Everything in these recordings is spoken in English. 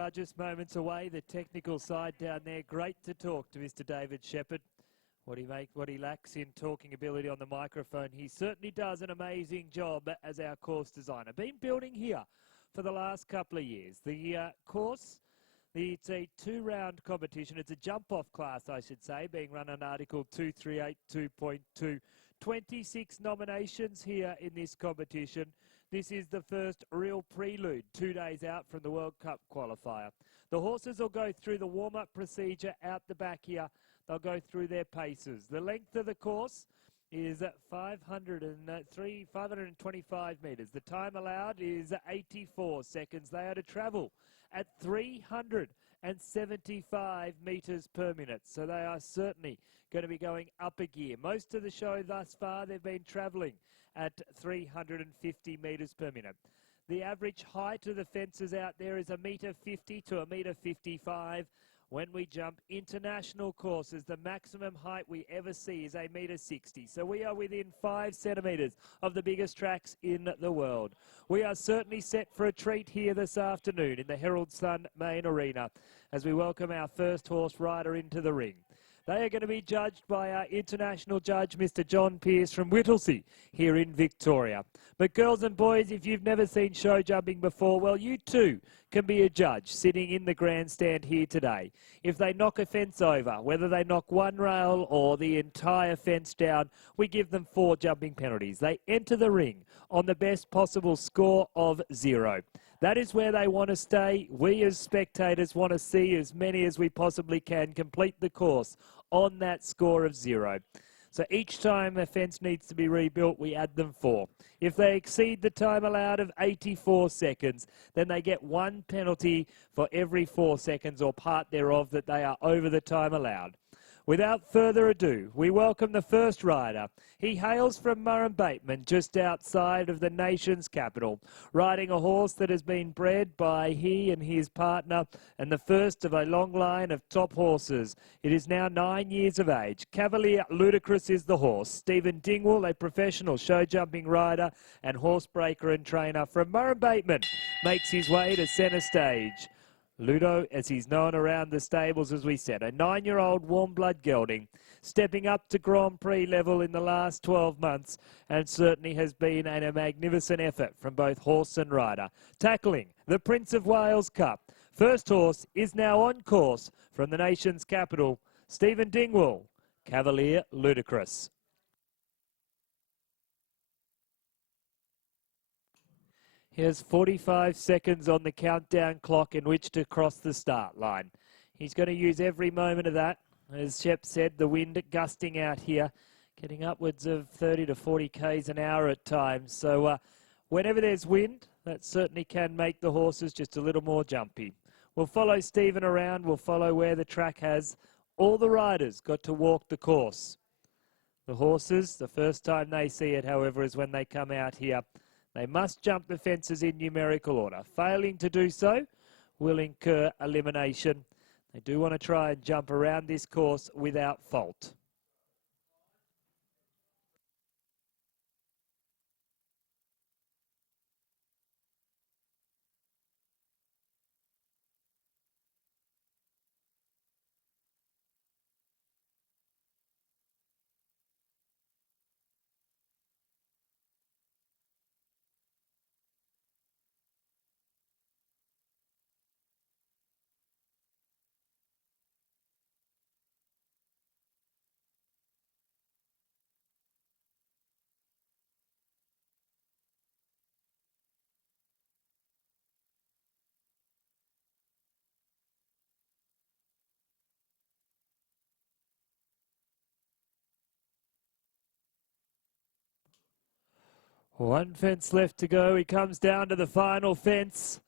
are just moments away. The technical side down there. Great to talk to Mr. David Shepherd. What he lacks in talking ability on the microphone, he certainly does an amazing job as our course designer. Been building here for the last couple of years. The course, it's a two-round competition. It's a jump-off class, I should say, being run on Article 238.2. 26 nominations here in this competition. This is the first real prelude, 2 days out from the World Cup qualifier. The horses will go through the warm-up procedure out the back here. They'll go through their paces. The length of the course is 525 metres. The time allowed is 84 seconds. They are to travel at 375 metres per minute. So they are certainly going to be going up a gear. Most of the show thus far, they've been travelling at 350 metres per minute. The average height of the fences out there is 1.50 to 1.55. When we jump international courses, the maximum height we ever see is 1.60. So we are within 5 centimetres of the biggest tracks in the world. We are certainly set for a treat here this afternoon in the Herald Sun main arena as we welcome our first horse rider into the ring. They are going to be judged by our international judge, Mr. John Pearce from Whittlesea here in Victoria. But girls and boys, if you've never seen show jumping before, well, you too can be a judge sitting in the grandstand here today. If they knock a fence over, whether they knock one rail or the entire fence down, we give them 4 jumping penalties. They enter the ring on the best possible score of 0. That is where they want to stay. We as spectators want to see as many as we possibly can complete the course on that score of 0. So each time a fence needs to be rebuilt, we add them 4. If they exceed the time allowed of 84 seconds, then they get 1 penalty for every 4 seconds or part thereof that they are over the time allowed. Without further ado, we welcome the first rider. He hails from Murrumbateman, just outside of the nation's capital, riding a horse that has been bred by he and his partner, and the first of a long line of top horses. It is now 9 years of age. Cavalier Ludicrous is the horse. Stephen Dingwall, a professional show jumping rider and horse breaker and trainer from Murrumbateman, makes his way to centre stage. Ludo, as he's known around the stables, as we said, a 9-year-old warm blood gelding, stepping up to Grand Prix level in the last 12 months, and certainly has been a magnificent effort from both horse and rider. Tackling the Prince of Wales Cup. First horse is now on course from the nation's capital, Stephen Dingwall, Cavalier Ludicrous. He has 45 seconds on the countdown clock in which to cross the start line. He's going to use every moment of that. As Shep said, the wind gusting out here, getting upwards of 30 to 40 k's an hour at times. So whenever there's wind, that certainly can make the horses just a little more jumpy. We'll follow Stephen around. We'll follow where the track has. All the riders got to walk the course. The horses, the first time they see it, however, is when they come out here. They must jump the fences in numerical order. Failing to do so will incur elimination. They do want to try and jump around this course without fault. One fence left to go. He comes down to the final fence.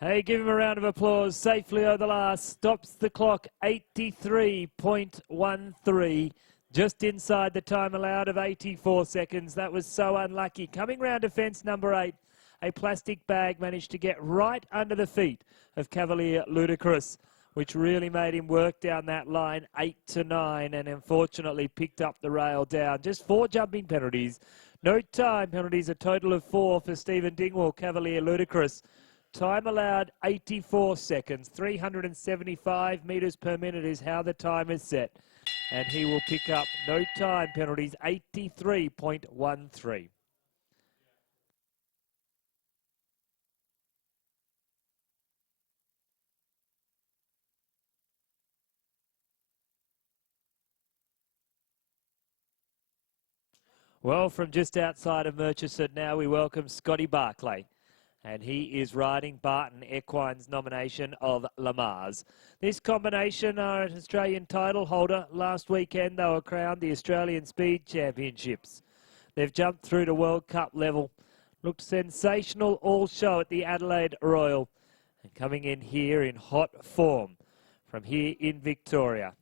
Hey, give him a round of applause. Safely over the last. Stops the clock 83.13. Just inside the time allowed of 84 seconds. That was so unlucky. Coming round to fence number 8. A plastic bag managed to get right under the feet of Cavalier Ludicrous, which really made him work down that line 8 to 9 and unfortunately picked up the rail down. Just 4 jumping penalties. No time penalties, a total of 4 for Stephen Dingwall, Cavalier Ludicrous. Time allowed 84 seconds. 375 metres per minute is how the time is set. And he will pick up no time penalties, 83.13. Well, from just outside of Murchison now, we welcome Scotty Barclay. And he is riding Barton Equine's nomination of Lamar's. This combination are an Australian title holder. Last weekend they were crowned the Australian Speed Championships. They've jumped through to World Cup level. Looked sensational all show at the Adelaide Royal. And coming in here in hot form from here in Victoria.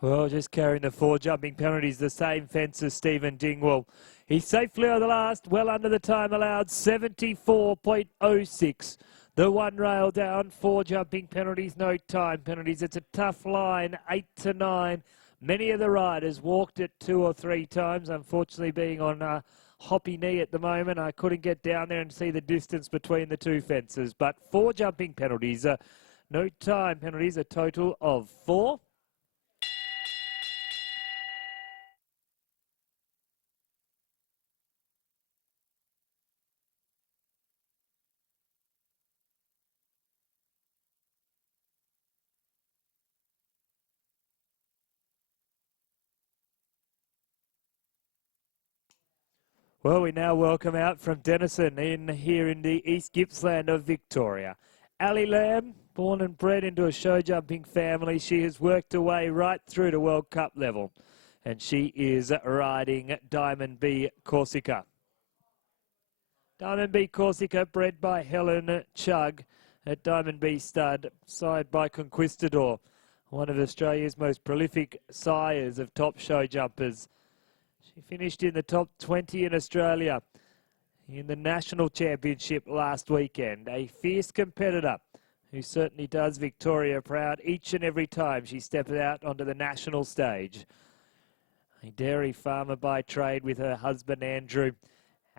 Well, just carrying the 4 jumping penalties, the same fence as Stephen Dingwall. He's safely over the last, well under the time allowed, 74.06. The 1 rail down, 4 jumping penalties, no time penalties. It's a tough line, 8 to 9. Many of the riders walked it 2 or 3 times, unfortunately being on a hoppy knee at the moment. I couldn't get down there and see the distance between the 2 fences, but 4 jumping penalties, no time penalties, a total of 4. Well, we now welcome out from Denison here in the East Gippsland of Victoria. Ali Lamb, born and bred into a show jumping family. She has worked her way right through to World Cup level. And she is riding Diamond B Corsica. Diamond B Corsica, bred by Helen Chugg at Diamond B Stud, side by Conquistador, one of Australia's most prolific sires of top show jumpers. She finished in the top 20 in Australia in the National Championship last weekend. A fierce competitor who certainly does Victoria proud each and every time she steps out onto the national stage. A dairy farmer by trade with her husband Andrew.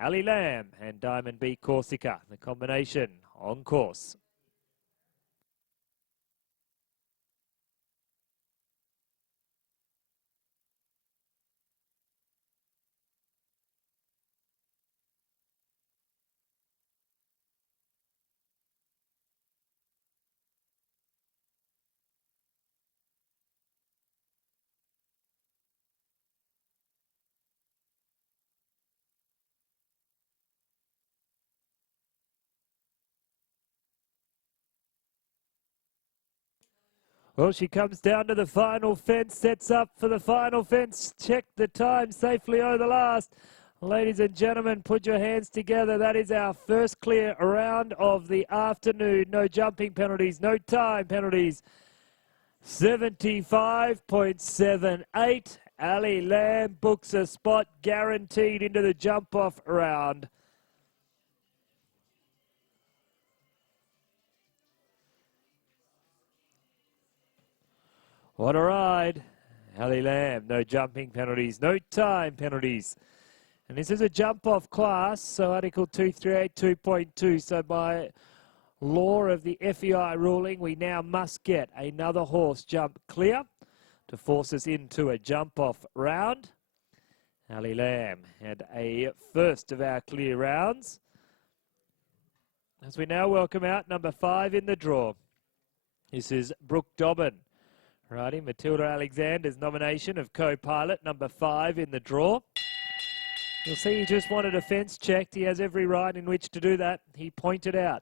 Ali Lamb and Diamond B Corsica, the combination on course. Well, she comes down to the final fence, sets up for the final fence. Check the time safely over the last. Ladies and gentlemen, put your hands together. That is our first clear round of the afternoon. No jumping penalties, no time penalties. 75.78. Ali Lamb books a spot guaranteed into the jump-off round. What a ride. Ali Lamb, no jumping penalties, no time penalties. And this is a jump-off class, so Article 238 2.2. So by law of the FEI ruling, we now must get another horse jump clear to force us into a jump-off round. Ali Lamb had a first of our clear rounds. As we now welcome out number 5 in the draw. This is Brooke Dobbin, Righty, Matilda Alexander's nomination of co-pilot number 5 in the draw. You'll see he just wanted a fence checked. He has every right in which to do that. He pointed out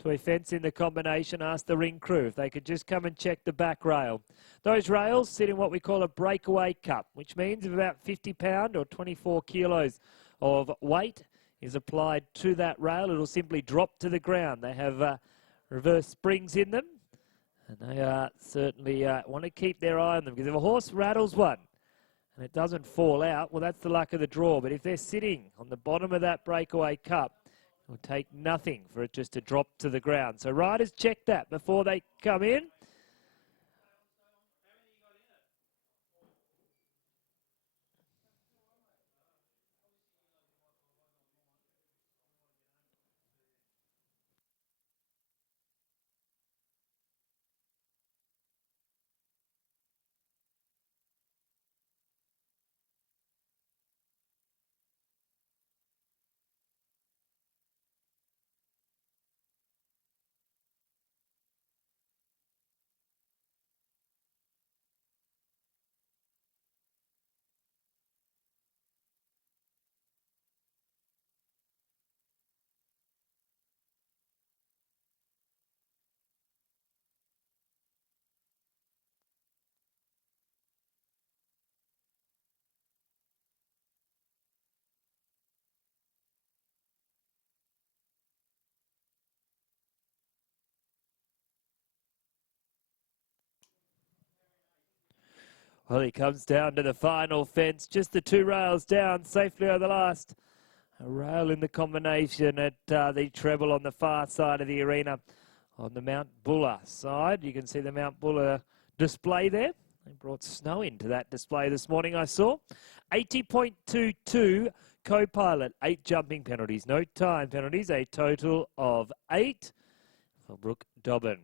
to a fence in the combination, asked the ring crew if they could just come and check the back rail. Those rails sit in what we call a breakaway cup, which means if about 50 pound or 24 kilos of weight is applied to that rail, it'll simply drop to the ground. They have reverse springs in them, and they certainly want to keep their eye on them, because if a horse rattles one and it doesn't fall out, well, that's the luck of the draw. But if they're sitting on the bottom of that breakaway cup, it will take nothing for it just to drop to the ground. So riders check that before they come in. Well, he comes down to the final fence, just the 2 rails down, safely over the last. A rail in the combination at the treble on the far side of the arena. On the Mount Buller side, you can see the Mount Buller display there. They brought snow into that display this morning, I saw. 80.22 co-pilot, 8 jumping penalties, no time penalties, a total of 8 for Brooke Dobbin.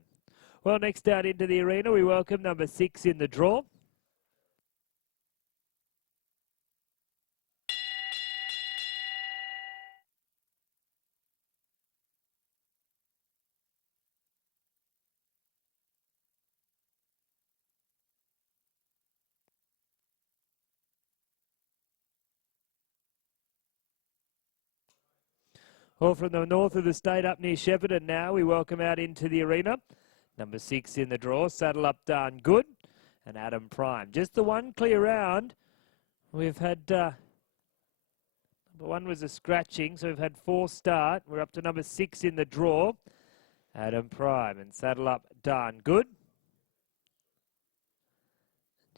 Well, next out into the arena, we welcome number 6 in the draw. Well, from the north of the state up near Shepparton now, we welcome out into the arena. Number 6 in the draw, Saddle Up Darn Good, and Adam Prime. Just the one clear round. We've had, number 1 was a scratching, so we've had 4 start. We're up to number 6 in the draw, Adam Prime, and Saddle Up Darn Good.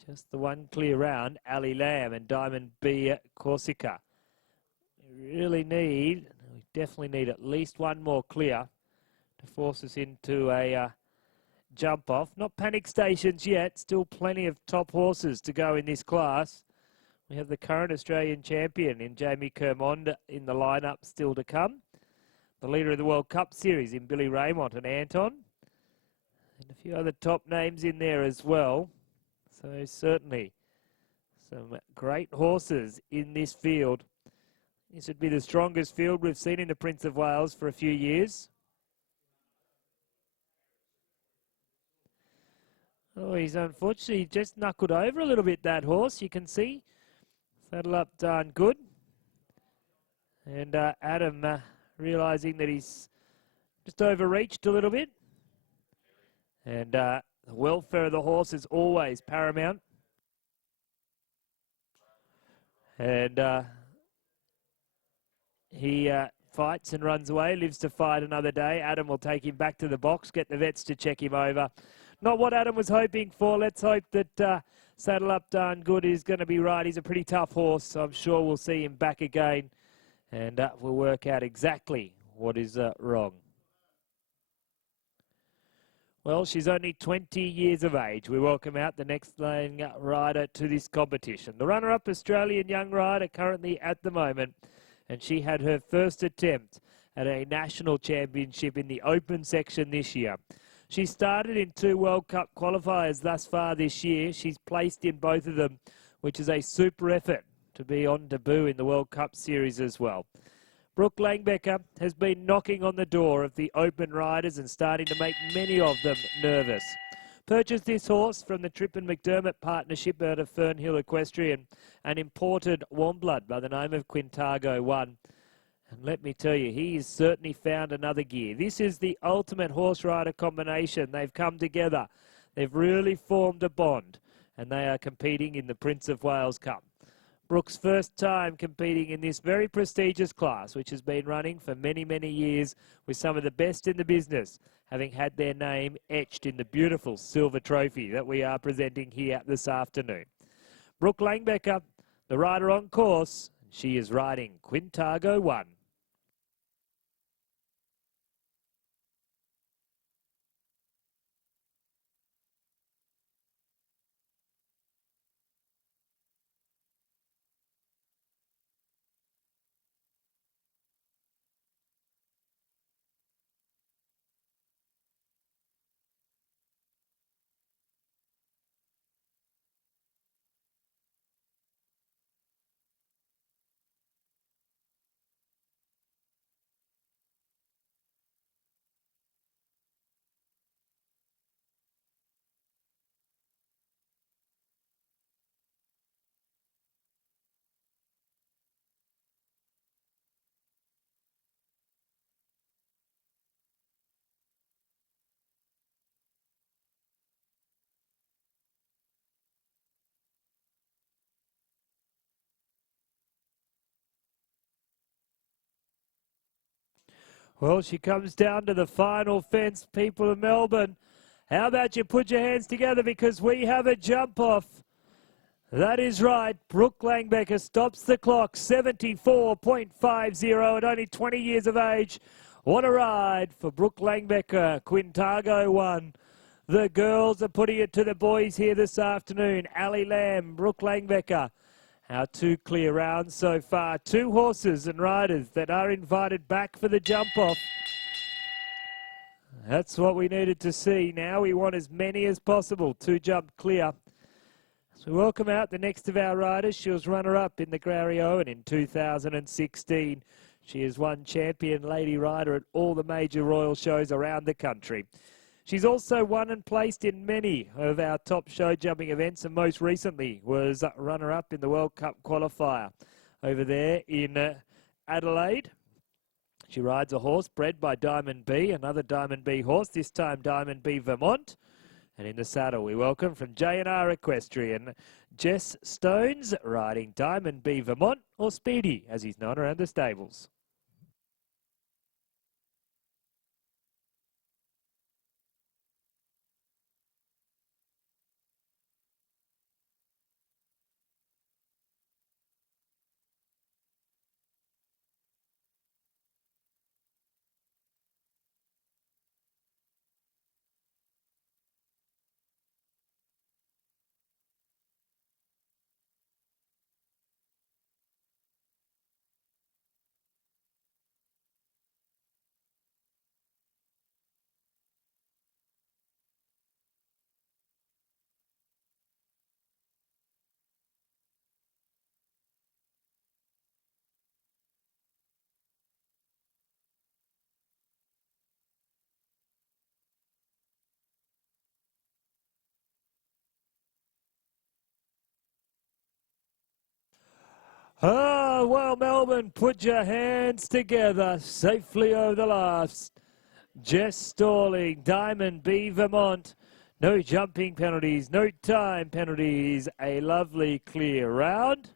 Just the one clear round, Ali Lamb and Diamond B Corsica. We definitely need at least one more clear to force us into a jump off. Not panic stations yet, still plenty of top horses to go in this class. We have the current Australian champion in Jamie Kermond in the lineup still to come. The leader of the World Cup Series in Billy Raymond and Anton. And a few other top names in there as well. So certainly some great horses in this field. This would be the strongest field we've seen in the Prince of Wales for a few years. Oh, he's unfortunately just knuckled over a little bit, that horse, you can see. Saddle Up Darn Good. And Adam realising that he's just overreached a little bit. And the welfare of the horse is always paramount. And he fights and runs away, lives to fight another day. Adam will take him back to the box, get the vets to check him over. Not what Adam was hoping for. Let's hope that Saddle Up Darn Good is going to be right. He's a pretty tough horse, so I'm sure we'll see him back again. And we'll work out exactly what is wrong. Well, she's only 20 years of age. We welcome out the next lane rider to this competition. The runner-up Australian young rider currently at the moment. And she had her first attempt at a national championship in the open section this year. She started in 2 World Cup qualifiers thus far this year. She's placed in both of them, which is a super effort to be on debut in the World Cup Series as well. Brooke Langbecker has been knocking on the door of the open riders and starting to make many of them nervous. Purchased this horse from the Tripp and McDermott partnership out of Fernhill Equestrian, an imported warm blood by the name of Quintago 1. And let me tell you, he has certainly found another gear. This is the ultimate horse rider combination. They've come together. They've really formed a bond, and they are competing in the Prince of Wales Cup. Brooks' first time competing in this very prestigious class, which has been running for many, many years with some of the best in the business, having had their name etched in the beautiful silver trophy that we are presenting here this afternoon. Brooke Langbecker, the rider on course, she is riding Quintago 1. Well, she comes down to the final fence, people of Melbourne. How about you put your hands together because we have a jump off. That is right. Brooke Langbecker stops the clock, 74.50 at only 20 years of age. What a ride for Brooke Langbecker, Quintago 1. The girls are putting it to the boys here this afternoon. Ali Lamb, Brooke Langbecker. Our two clear rounds so far. Two horses and riders that are invited back for the jump-off. That's what we needed to see. Now we want as many as possible to jump clear. So we welcome out the next of our riders. She was runner-up in the Gary Owen in 2016. She is one champion lady rider at all the major royal shows around the country. She's also won and placed in many of our top show jumping events, and most recently was runner-up in the World Cup qualifier over there in Adelaide. She rides a horse bred by Diamond B, another Diamond B horse, this time Diamond B Vermont. And in the saddle, we welcome from J&R Equestrian, Jess Stones, riding Diamond B Vermont, or Speedy, as he's known around the stables. Oh, well, Melbourne, put your hands together safely over the last. Jess stalling, Diamond B Vermont. No jumping penalties, no time penalties. A lovely clear round.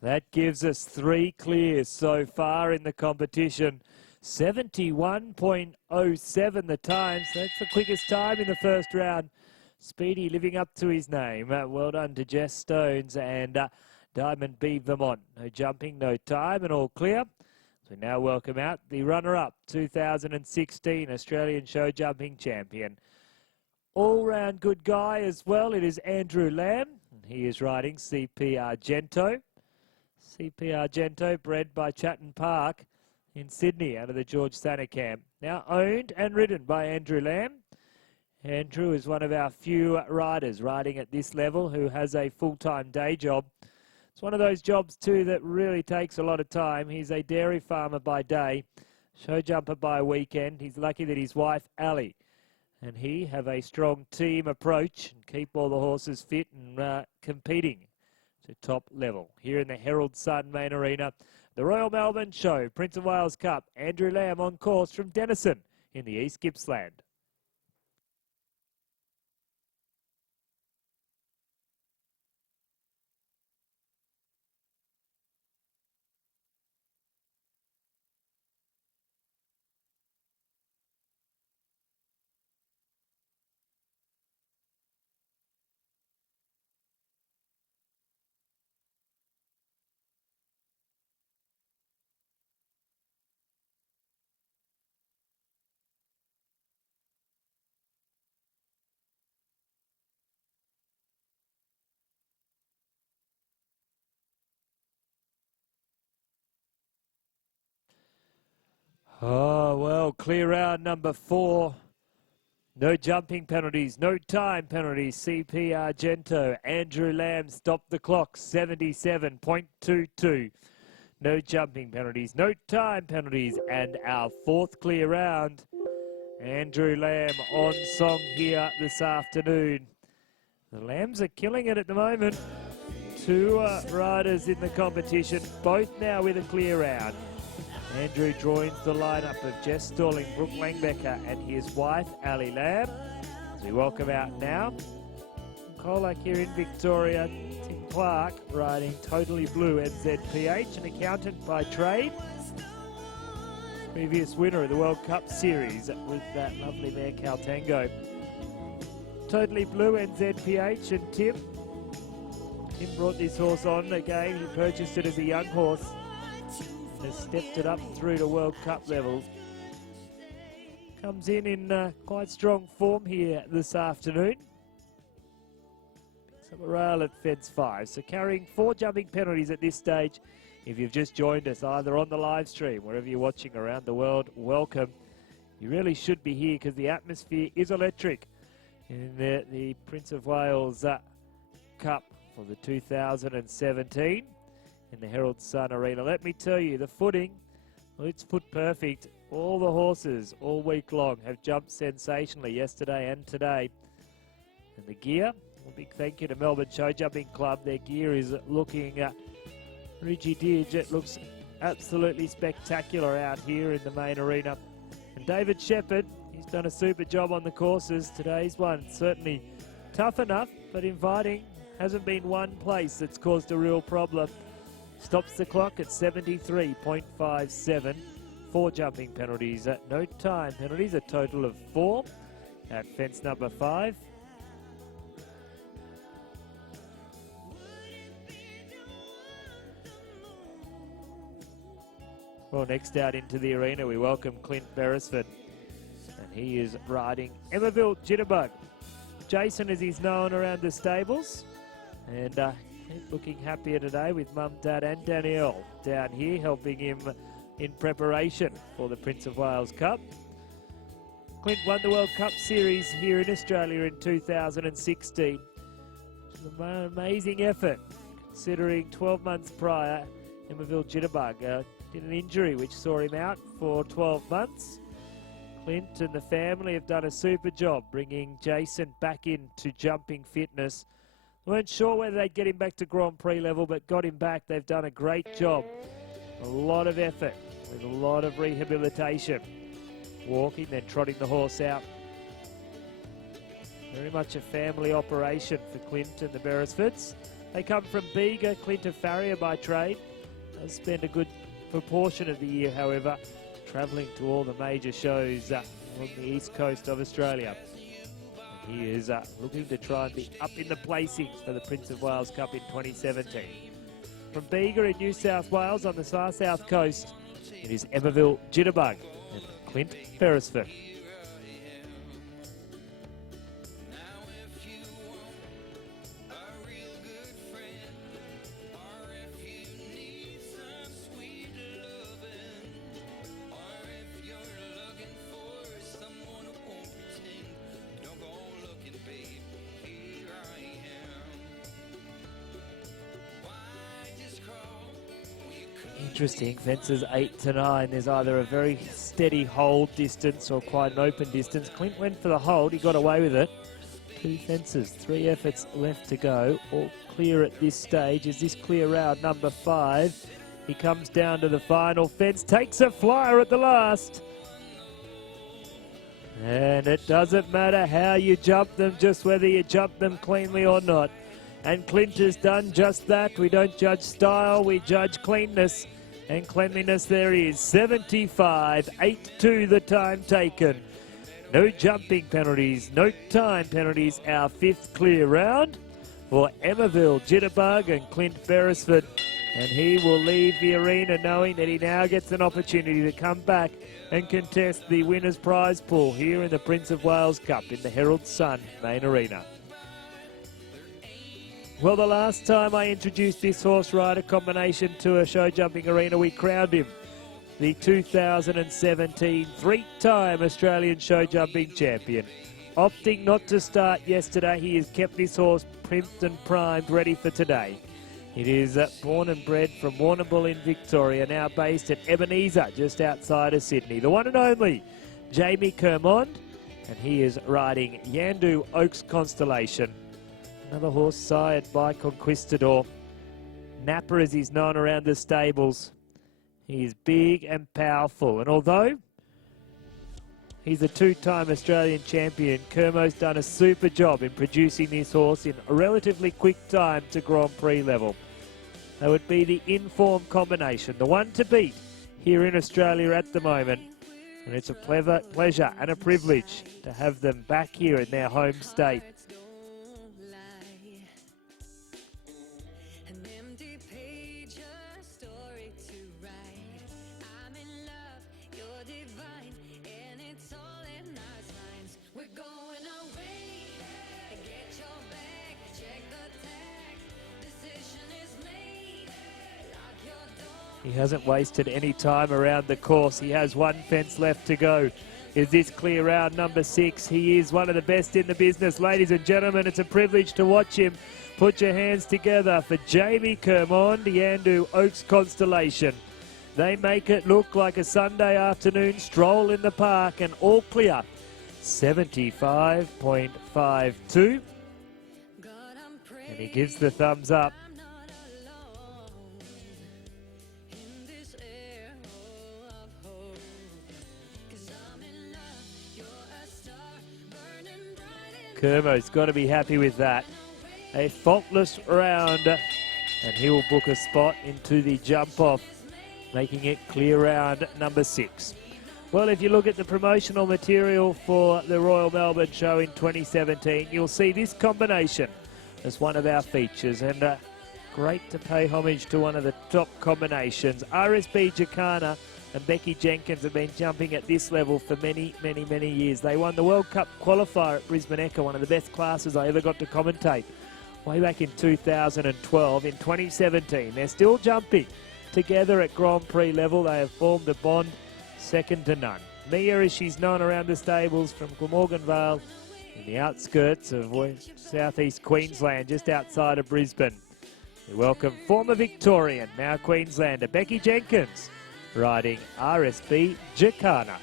That gives us 3 clears so far in the competition. 71.07 the time, so that's the quickest time in the first round. Speedy living up to his name. Well done to Jess Stones and Diamond B Vermont. No jumping, no time, and all clear. So we now welcome out the runner-up, 2016 Australian Show Jumping Champion. All-round good guy as well. It is Andrew Lamb. He is riding CP Argento. CP Argento, bred by Chatton Park in Sydney out of the George Santa camp. Now owned and ridden by Andrew Lamb. Andrew is one of our few riders riding at this level who has a full-time day job. It's one of those jobs too that really takes a lot of time. He's a dairy farmer by day, show jumper by weekend. He's lucky that his wife, Ali, and he have a strong team approach and keep all the horses fit and competing to top level. Here in the Herald Sun main arena, the Royal Melbourne Show, Prince of Wales Cup. Andrew Lamb on course from Denison in the East Gippsland. Oh, well, clear round number 4. No jumping penalties, no time penalties. CP Argento, Andrew Lamb stopped the clock, 77.22. No jumping penalties, no time penalties. And our 4th clear round, Andrew Lamb on song here this afternoon. The Lambs are killing it at the moment. 2 riders in the competition, both now with a clear round. Andrew joins the lineup of Jess Stalling, Brooke Langbecker and his wife, Ali Lamb. As we welcome out now, Colac here in Victoria, Tim Clark riding Totally Blue NZPH, an accountant by trade. Previous winner of the World Cup Series with that lovely mare Caltango. Totally Blue NZPH and Tim brought this horse on again. He purchased it as a young horse. Has stepped it up through to World Cup levels. Comes in quite strong form here this afternoon. Picks up a rail at Feds 5. So carrying 4 jumping penalties at this stage. If you've just joined us either on the live stream, wherever you're watching around the world, welcome. You really should be here because the atmosphere is electric in the Prince of Wales Cup for the 2017. In the Herald Sun Arena. Let me tell you, the footing, well, it's foot perfect. All the horses all week long have jumped sensationally yesterday and today. And the gear, a big thank you to Melbourne Show Jumping Club. Their gear is looking ridgy-dig. It looks absolutely spectacular out here in the main arena. And David Shepherd, he's done a super job on the courses. Today's one certainly tough enough, but inviting. Hasn't been one place that's caused a real problem. Stops the clock at 73.57. 4 jumping penalties, no time penalties, a total of 4 at fence number 5. Well, next out into the arena, we welcome Clint Beresford. And he is riding Emerville Jitterbug. Jason, as he's known around the stables. And looking happier today with Mum, Dad and Danielle down here helping him in preparation for the Prince of Wales Cup. Clint won the World Cup Series here in Australia in 2016. It was an amazing effort considering 12 months prior, Emerville Jitterbug did an injury which saw him out for 12 months. Clint and the family have done a super job bringing Jason back into jumping fitness. Weren't sure whether they'd get him back to Grand Prix level, but got him back. They've done a great job. A lot of effort with a lot of rehabilitation. Walking, then trotting the horse out. Very much a family operation for Clint and the Beresfords. They come from Bega. Clint a farrier by trade. Does spend a good proportion of the year, however, travelling to all the major shows on the east coast of Australia. He is looking to try and be up in the placings for the Prince of Wales Cup in 2017. From Bega in New South Wales on the far south coast, it is Emerville Jitterbug and Clint Beresford. interesting. Fences 8 to 9. There's either a very steady hold distance or quite an open distance. Clint went for the hold. He got away with it. 2 fences, 3 efforts left to go. All clear at this stage. Is this clear round number 5? He comes down to the final fence. Takes a flyer at the last. And it doesn't matter how you jump them, just whether you jump them cleanly or not. And Clint has done just that. We don't judge style, we judge cleanness. And cleanliness there is. 75, 8-2 the time taken. No jumping penalties, no time penalties. Our 5th clear round for Emmaville, Jitterbug and Clint Beresford. And he will leave the arena knowing that he now gets an opportunity to come back and contest the winner's prize pool here in the Prince of Wales Cup in the Herald Sun main arena. Well, the last time I introduced this horse rider combination to a show jumping arena, we crowned him the 2017 3-time Australian show jumping champion. Opting not to start yesterday, he has kept this horse primed and primed, ready for today. It is born and bred from Warrnambool in Victoria, now based at Ebenezer, just outside of Sydney. The one and only Jamie Kermond, and he is riding Yandu Oaks Constellation. Another horse sired by Conquistador. Napper, as he's known around the stables. He is big and powerful, and although he's a 2-time Australian champion, Kermo's done a super job in producing this horse in a relatively quick time to Grand Prix level. That would be the informed combination, the one to beat here in Australia at the moment. And it's a pleasure and a privilege to have them back here in their home state. He hasn't wasted any time around the course. He has 1 fence left to go. Is this clear round number 6? He is one of the best in the business. Ladies and gentlemen, it's a privilege to watch him. Put your hands together for Jamie Kermond, Yandu Oaks Constellation. They make it look like a Sunday afternoon stroll in the park, and all clear. 75.52. And he gives the thumbs up. Kermo's got to be happy with that. A faultless round, and he will book a spot into the jump-off, making it clear round number 6. Well, if you look at the promotional material for the Royal Melbourne Show in 2017, you'll see this combination as one of our features, and great to pay homage to one of the top combinations. RSB Jacana and Becky Jenkins have been jumping at this level for many, many, many years. They won the World Cup qualifier at Brisbane Echo, one of the best classes I ever got to commentate, way back in 2012. In 2017, they're still jumping together at Grand Prix level. They have formed a bond second to none. Mia, as she's known around the stables, from Glamorgan Vale in the outskirts of southeast Queensland, just outside of Brisbane. We welcome former Victorian, now Queenslander, Becky Jenkins, riding RSB Jacana.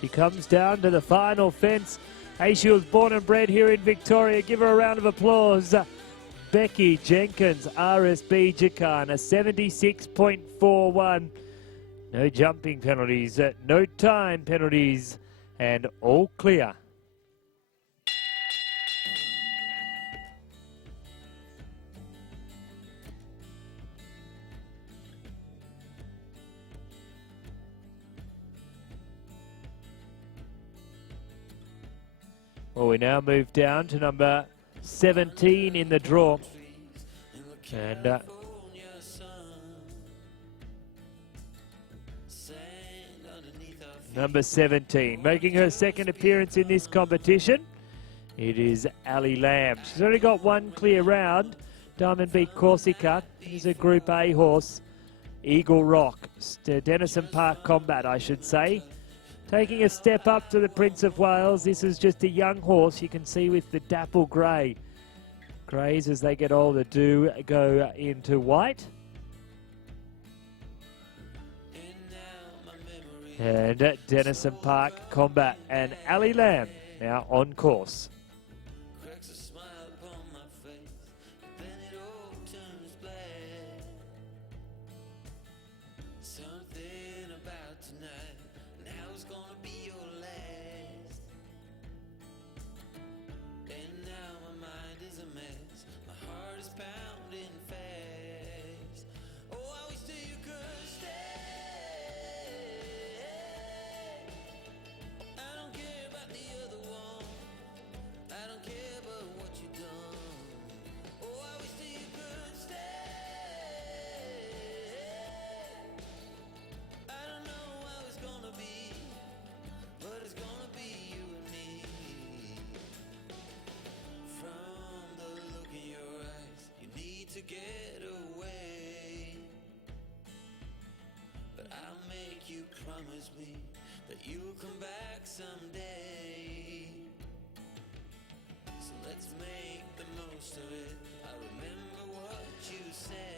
She comes down to the final fence. Hey, she was born and bred here in Victoria. Give her a round of applause. Becky Jenkins, RSB Jacana, 76.41. No jumping penalties, no time penalties, and all clear. Well, we now move down to number 17 in the draw. And number 17, making her second appearance in this competition, it is Ali Lamb. She's already got one clear round. Diamond Beat Corsica is a Group A horse. Eagle Rock, Denison Park Combat, I should say. Taking a step up to the Prince of Wales. This is just a young horse. You can see with the dapple grey. Greys, as they get older, do go into white. And Denison Park Combat and Ali Lamb now on course.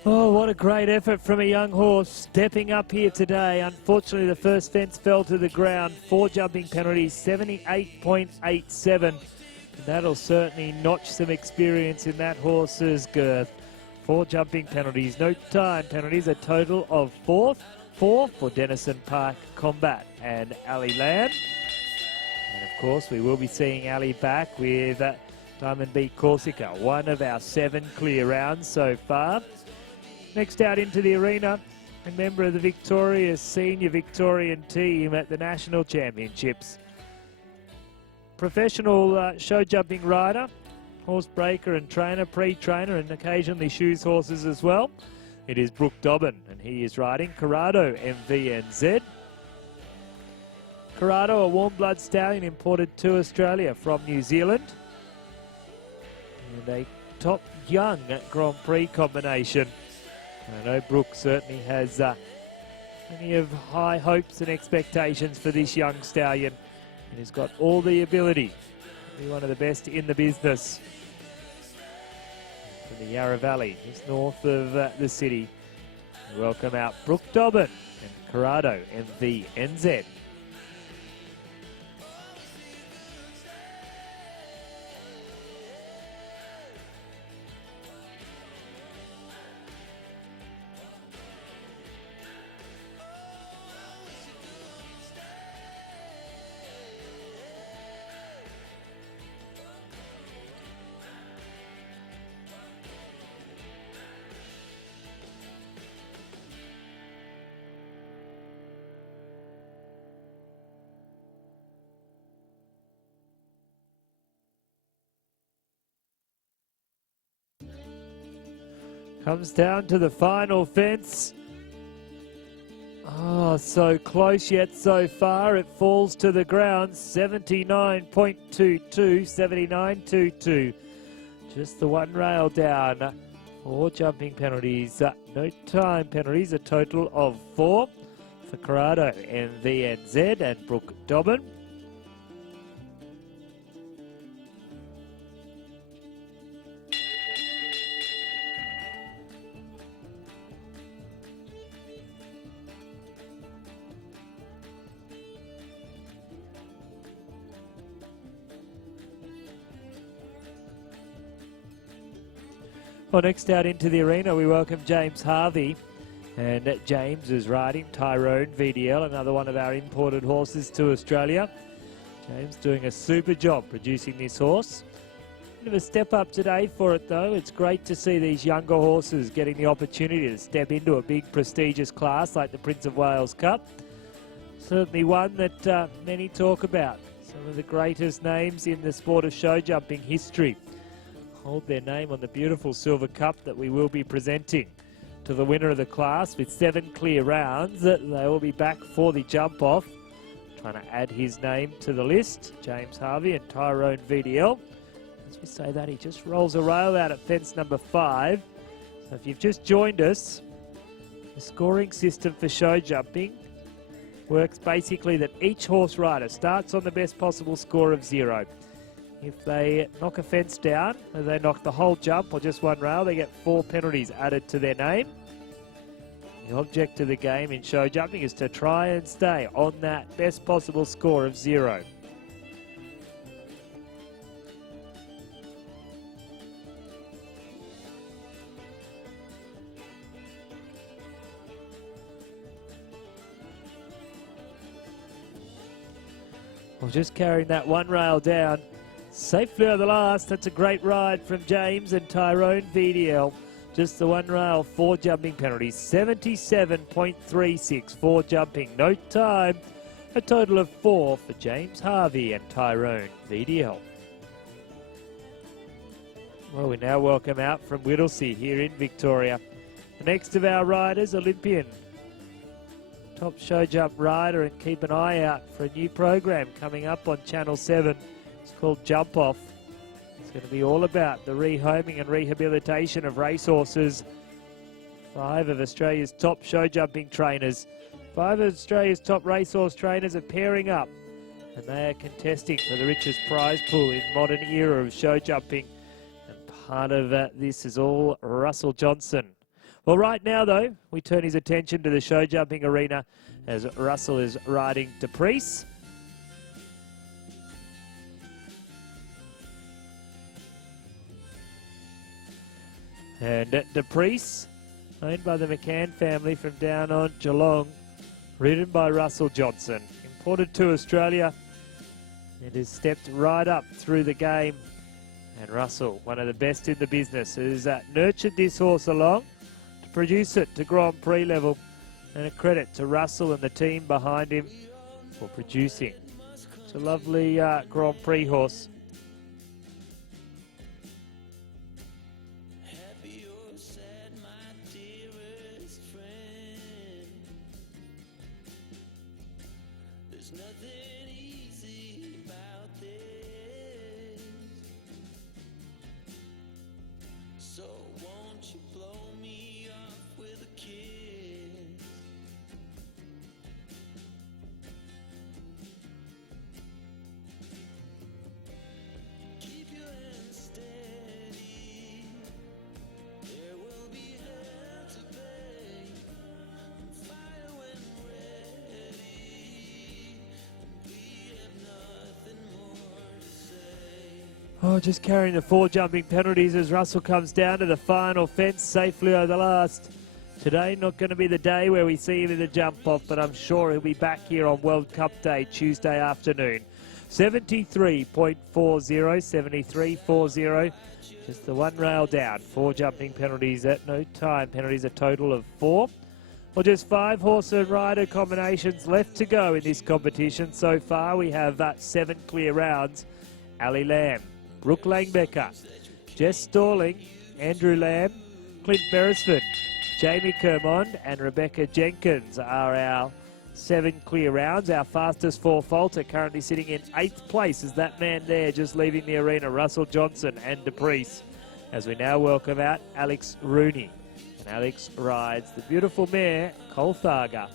Oh, what a great effort from a young horse stepping up here today. Unfortunately, the first fence fell to the ground. 4 jumping penalties, 78.87. That'll certainly notch some experience in that horse's girth. 4 jumping penalties, no time penalties, a total of 4 for Denison Park Combat and Ali Lamb. And of course, we will be seeing Ali back with Diamond Beat Corsica, one of our 7 clear rounds so far. Next out into the arena, a member of the victorious senior Victorian team at the National Championships. Professional show jumping rider, horse breaker and trainer, pre-trainer, and occasionally shoes horses as well. It is Brooke Dobbin, and he is riding Corrado MVNZ. Corrado, a warm blood stallion imported to Australia from New Zealand. And a top young Grand Prix combination. I know Brooke certainly has plenty of high hopes and expectations for this young stallion. And he's got all the ability to be one of the best in the business. From the Yarra Valley, just north of the city. We welcome out Brooke Dobbin and Corrado MVNZ. Comes down to the final fence. Oh, so close yet so far. It falls to the ground. 79.22, 79.22. Just the one rail down. 4 jumping penalties. No time penalties. A total of 4 for Corrado MVNZ and Brooke Dobbin. Well, next out into the arena, we welcome James Harvey. And James is riding Tyrone VDL, another one of our imported horses to Australia. James doing a super job producing this horse. Bit of a step up today for it, though. It's great to see these younger horses getting the opportunity to step into a big prestigious class like the Prince of Wales Cup. Certainly one that many talk about. Some of the greatest names in the sport of show jumping history hold their name on the beautiful silver cup that we will be presenting to the winner of the class with 7 clear rounds. They will be back for the jump off. Trying to add his name to the list, James Harvey and Tyrone VDL. As we say that, he just rolls a rail out at fence number 5. So if you've just joined us, the scoring system for show jumping works basically that each horse rider starts on the best possible score of 0. If they knock a fence down, or they knock the whole jump or just one rail, they get 4 penalties added to their name. The object of the game in show jumping is to try and stay on that best possible score of 0. Well, just carrying that one rail down. Safely over the last. That's a great ride from James and Tyrone VDL. Just the one rail, 4 jumping penalties. 77.36 for jumping. No time. A total of 4 for James Harvey and Tyrone VDL. Well, we now welcome out from Whittlesea here in Victoria. The next of our riders, Olympian. Top show jump rider, and keep an eye out for a new program coming up on Channel 7. It's called Jump Off. It's going to be all about the rehoming and rehabilitation of racehorses. 5 of Australia's top show jumping trainers, 5 of Australia's top racehorse trainers are pairing up, and they are contesting for the richest prize pool in modern era of show jumping. And part of this is all Russell Johnson. Well, right now, though, we turn his attention to the show jumping arena as Russell is riding Deprice. And Deprice, owned by the McCann family from down on Geelong, ridden by Russell Johnson. Imported to Australia, it has stepped right up through the game. And Russell, one of the best in the business, has nurtured this horse along to produce it to Grand Prix level. And a credit to Russell and the team behind him for producing. It's a lovely Grand Prix horse. Oh, just carrying the 4 jumping penalties as Russell comes down to the final fence safely over the last. Today not going to be the day where we see him in the jump off, but I'm sure he'll be back here on World Cup Day, Tuesday afternoon. 73.40, 73.40. Just the one rail down. 4 jumping penalties at no time. Penalties a total of 4. Well, just 5 horse and rider combinations left to go in this competition. So far, we have 7 clear rounds. Ali Lamb, Brooke Langbecker, Jess Stalling, Andrew Lamb, Clint Beresford, Jamie Kermond and Rebecca Jenkins are our 7 clear rounds. Our fastest 4 faulter currently sitting in 8th place is that man there just leaving the arena, Russell Johnson and Deprice. As we now welcome out Alex Rooney. And Alex rides the beautiful mare, Colthaga.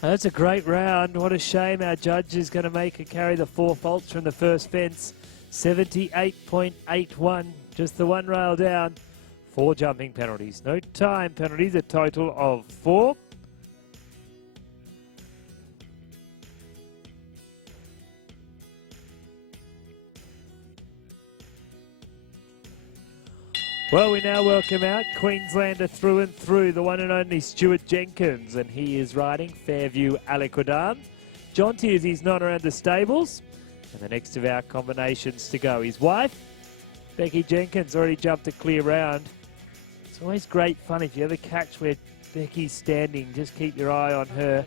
That's a great round. What a shame our judge is going to make her carry the 4 faults from the first fence. 78.81, just the 1 rail down. 4 jumping penalties, no time penalties, a total of 4. Well, we now welcome out Queenslander through and through, the one and only Stuart Jenkins, and he is riding Fairview Aliquidam. Jonty is his nod around the stables, and the next of our combinations to go. His wife, Becky Jenkins, already jumped a clear round. It's always great fun if you ever catch where Becky's standing, just keep your eye on her.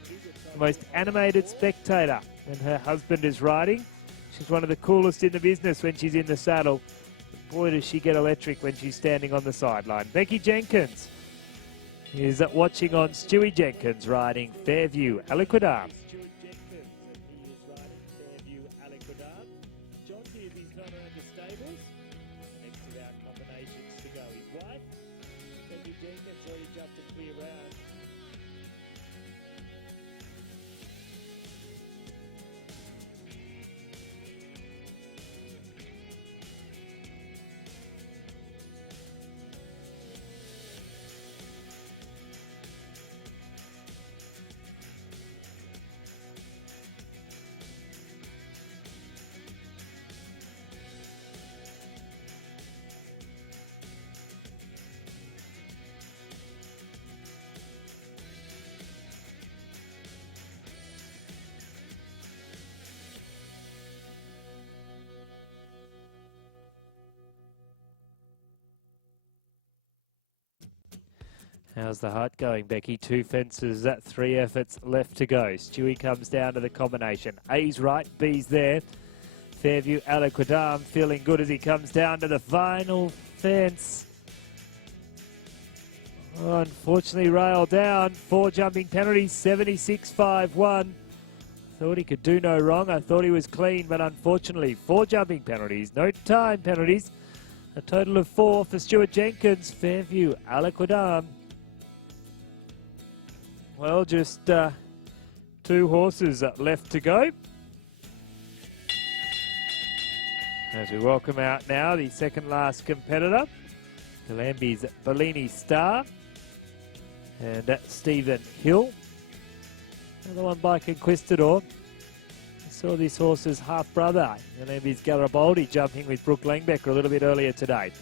The most animated spectator when her husband is riding. She's one of the coolest in the business when she's in the saddle. Boy, does she get electric when she's standing on the sideline. Becky Jenkins is watching on Stewie Jenkins riding Fairview Aliquidam. How's the heart going, Becky? 2 fences, 3 efforts left to go. Stewie comes down to the combination. A's right, B's there. Fairview Aliquidam feeling good as he comes down to the final fence. Oh, unfortunately, railed down. 4 jumping penalties, 76.51. Thought he could do no wrong. I thought he was clean, but unfortunately, 4 jumping penalties, no time penalties. A total of 4 for Stuart Jenkins, Fairview Aliquidam. Well, just 2 horses left to go. As we welcome out now the second last competitor, Galambi's Bellini Star, and Stephen Hill. Another one by Conquistador. I saw this horse's half-brother, Galambi's Garibaldi, jumping with Brooke Langbecker a little bit earlier today.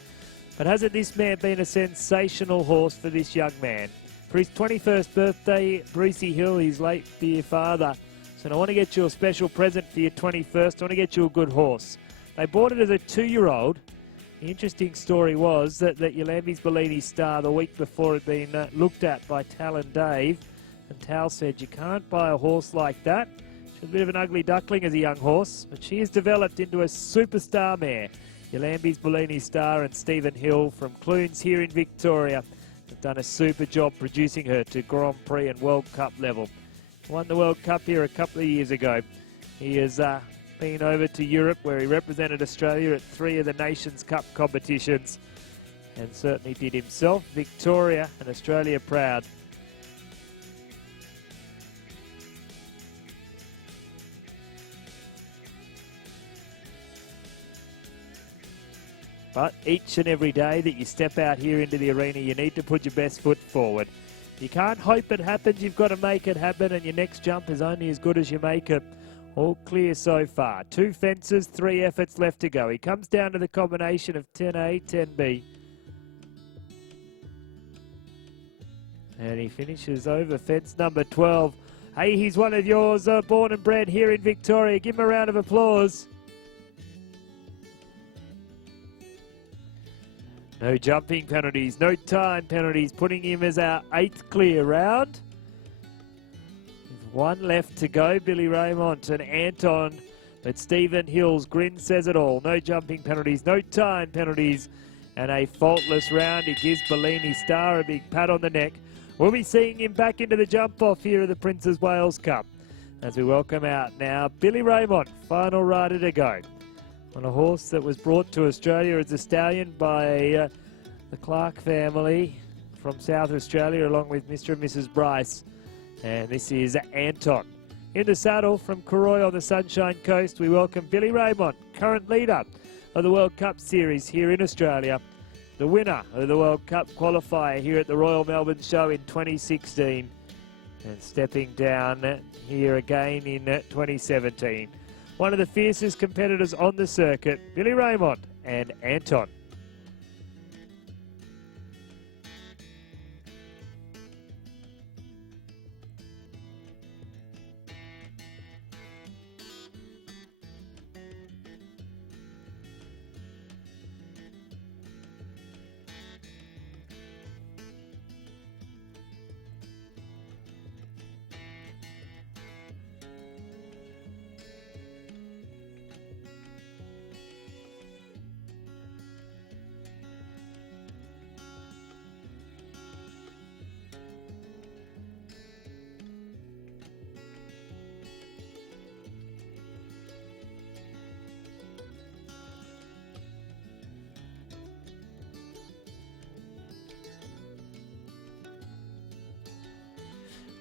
But hasn't this man been a sensational horse for this young man? For his 21st birthday, Breezy Hill, his late dear father, said, I want to get you a special present for your 21st. I want to get you a good horse. They bought it as a 2-year-old. The interesting story was that Yolambi's Bellini Star the week before had been looked at by Tal and Dave. And Tal said, you can't buy a horse like that. She's a bit of an ugly duckling as a young horse, but she has developed into a superstar mare. Yolambi's Bellini Star and Stephen Hill from Clunes here in Victoria have done a super job producing her to Grand Prix and World Cup level. Won the World Cup here a couple of years ago. He has been over to Europe where he represented Australia at 3 of the Nations Cup competitions and certainly did himself, Victoria and Australia proud. But each and every day that you step out here into the arena, you need to put your best foot forward. You can't hope it happens, you've got to make it happen, and your next jump is only as good as you make it. All clear so far. 2 fences, 3 efforts left to go. He comes down to the combination of 10A, 10B. And he finishes over fence number 12. Hey, he's one of yours, born and bred here in Victoria. Give him a round of applause. No jumping penalties, no time penalties, putting him as our 8th clear round. With 1 left to go, Billy Raymond and Anton, but Stephen Hill's grin says it all. No jumping penalties, no time penalties, and a faultless round. He gives Bellini Star a big pat on the neck. We'll be seeing him back into the jump-off here at the Prince's Wales Cup. As we welcome out now, Billy Raymond, final rider to go. On a horse that was brought to Australia as a stallion by the Clark family from South Australia, along with Mr. and Mrs. Bryce. And this is Anton. In the saddle from Cooroy on the Sunshine Coast, we welcome Billy Raymond, current leader of the World Cup Series here in Australia, the winner of the World Cup qualifier here at the Royal Melbourne Show in 2016, and stepping down here again in 2017. One of the fiercest competitors on the circuit, Billy Raymond and Anton.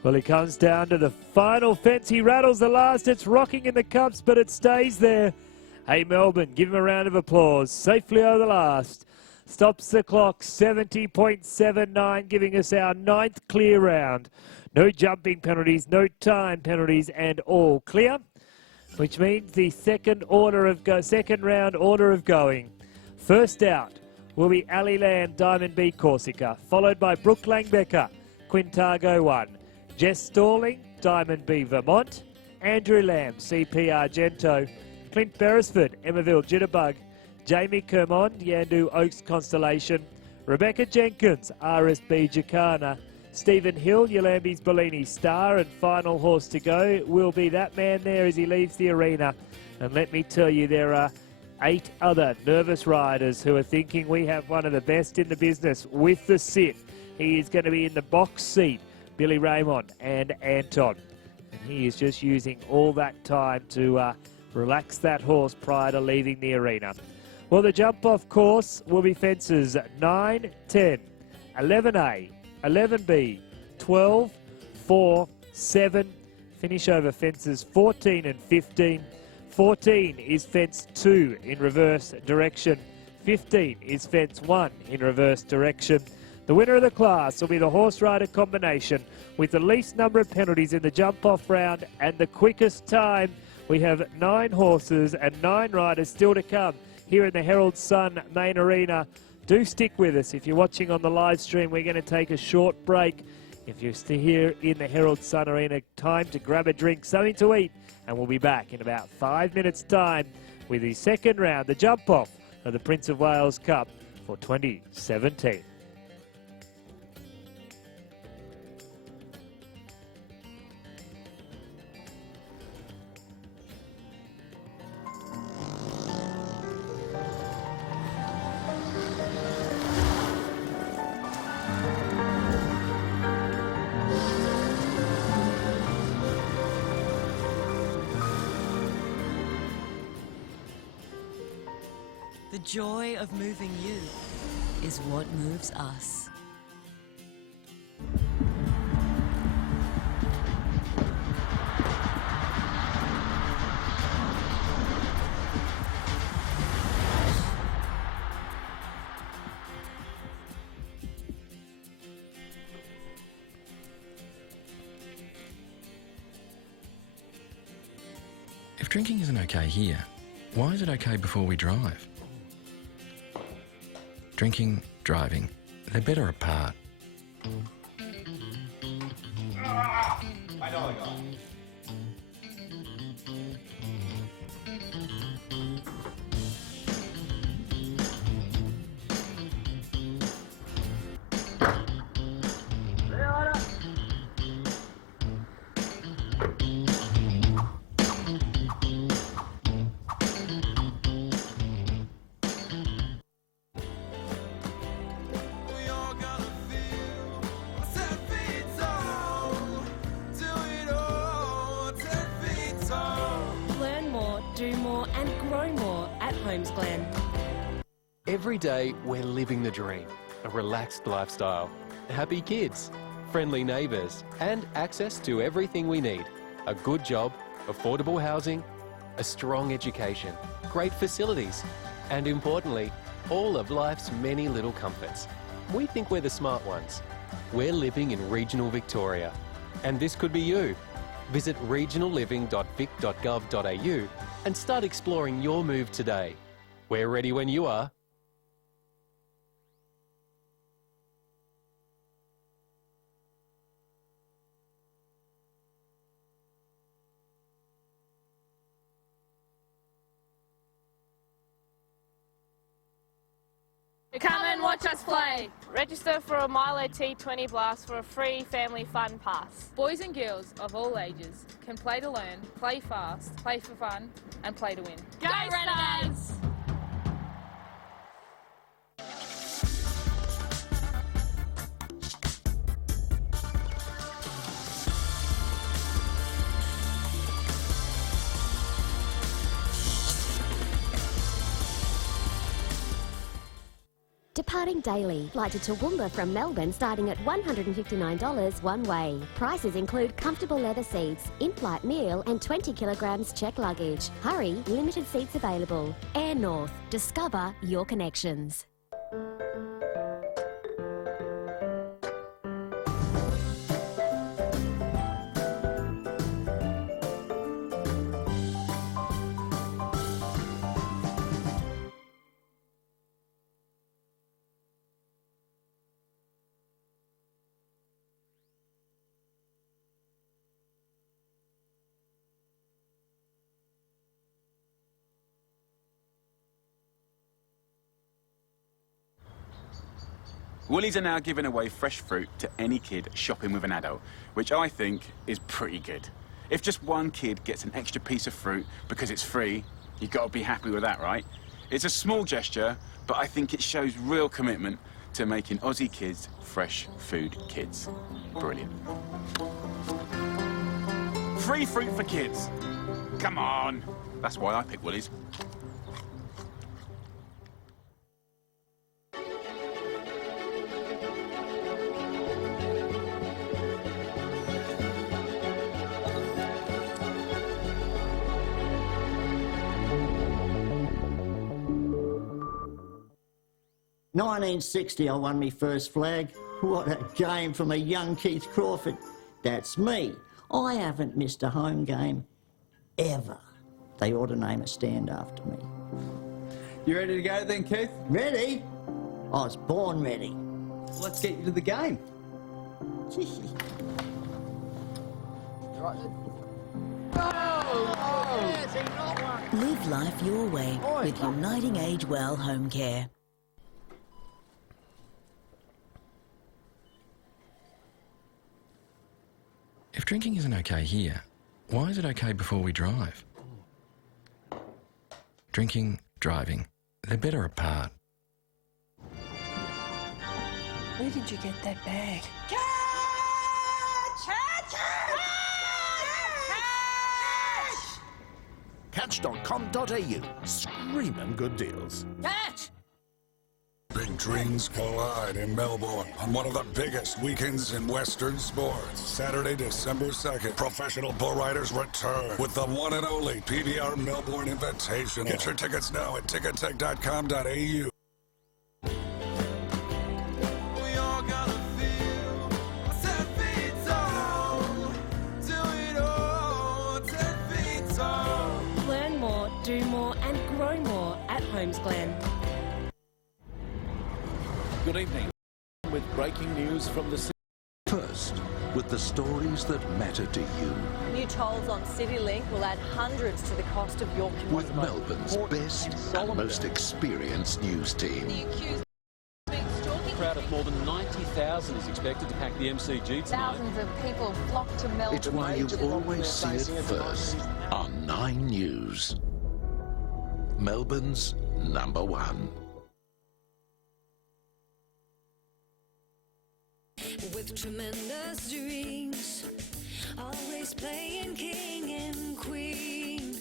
Well, he comes down to the final fence. He rattles the last. It's rocking in the cups, but it stays there. Hey, Melbourne, give him a round of applause. Safely over the last. Stops the clock, 70.79, giving us our 9th clear round. No jumping penalties, no time penalties, and all clear, which means the second round order of going. First out will be Ali Lamb, Diamond B Corsica, followed by Brooke Langbecker, Quintago 1. Jess Stalling, Diamond B Vermont, Andrew Lamb, CP Argento, Clint Beresford, Emmaville Jitterbug, Jamie Kermond, Yandu Oaks Constellation, Rebecca Jenkins, RSB Jacana, Stephen Hill, Yolambi's Bellini Star, and final horse to go will be that man there as he leaves the arena. And let me tell you, there are 8 other nervous riders who are thinking we have one of the best in the business with the sit. He is going to be in the box seat, Billy Raymond and Anton. And he is just using all that time to relax that horse prior to leaving the arena. Well, the jump-off course will be fences 9, 10, 11A, 11B, 12, 4, 7, finish over fences 14 and 15. 14 is fence 2 in reverse direction. 15 is fence 1 in reverse direction. The winner of the class will be the horse rider combination with the least number of penalties in the jump-off round and the quickest time. We have 9 horses and 9 riders still to come here in the Herald Sun main arena. Do stick with us. If you're watching on the live stream, we're going to take a short break. If you're still here in the Herald Sun arena, time to grab a drink, something to eat, and we'll be back in about 5 minutes' time with the second round, the jump-off of the Prince of Wales Cup for 2017. The joy of moving you is what moves us. If drinking isn't okay here, why is it okay before we drive? Drinking, driving, they're better apart. I know a guy. Every day, we're living the dream, a relaxed lifestyle. Happy kids, friendly neighbours, and access to everything we need. A good job, affordable housing, a strong education, great facilities, and importantly, all of life's many little comforts. We think we're the smart ones. We're living in regional Victoria, and this could be you. Visit regionalliving.vic.gov.au and start exploring your move today. We're ready when you are. Come and watch us play. Register for a Milo T20 Blast for a free family fun pass. Boys and girls of all ages can play to learn, play fast, play for fun, and play to win. Go Renegades! Departing daily. Flight to Toowoomba from Melbourne starting at $159 one way. Prices include comfortable leather seats, in-flight meal and 20 kilograms check luggage. Hurry, limited seats available. Air North. Discover your connections. Woolies are now giving away fresh fruit to any kid shopping with an adult, which I think is pretty good. If just one kid gets an extra piece of fruit because it's free, you've got to be happy with that, right? It's a small gesture, but I think it shows real commitment to making Aussie kids fresh food kids. Brilliant. Free fruit for kids. Come on. That's why I pick Woolies. "1960 I won me first flag. What a game from a young Keith Crawford. That's me. I haven't missed a home game ever. They ought to name a stand after me." You ready to go then, Keith? Ready? I was born ready. Let's get you to the game. Live life your way with Uniting Age Well Home Care. If drinking isn't okay here, why is it okay before we drive? Drinking, driving, they're better apart. Where did you get that bag? Catch.com.au. Screaming good deals. Catch! Big dreams collide in Melbourne on one of the biggest weekends in Western sports. Saturday, December 2nd, professional bull riders return with the one and only PBR Melbourne Invitational. Get your tickets now at tickettech.com.au. Learn more, do more and grow more at Holmes Glen. Good evening. With breaking news from the city. First, with the stories that matter to you. New tolls on CityLink will add hundreds to the cost of your commute. With Melbourne's best and most experienced news team. A crowd of more than 90,000 is expected to pack the MCG tonight. Thousands of people flock to Melbourne. It's why you always see it first on 9 News. Melbourne's #1. With tremendous dreams, always playing king and queen.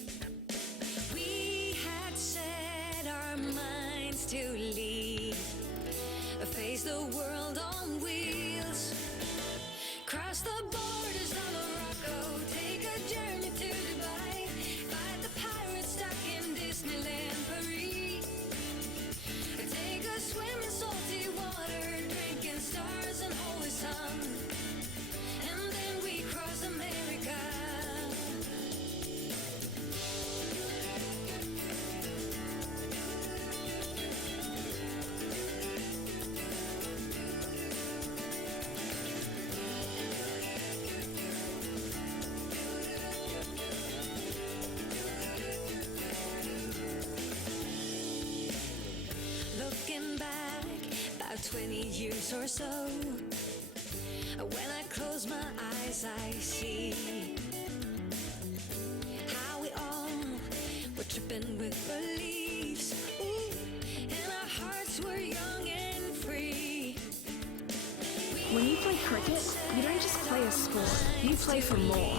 We had set our minds to lead, face the world on wheels. Cross the borders of Morocco, take a journey to Dubai, fight the pirates stuck in Disneyland Paris. Take a swim in salty water, drinking stars and holy sun, and then we cross America. Looking back about 20 years or so, when I close my eyes I see how we all were tripping with beliefs. Ooh, and our hearts were young and free. When you play cricket, you don't just play a sport, you play for more.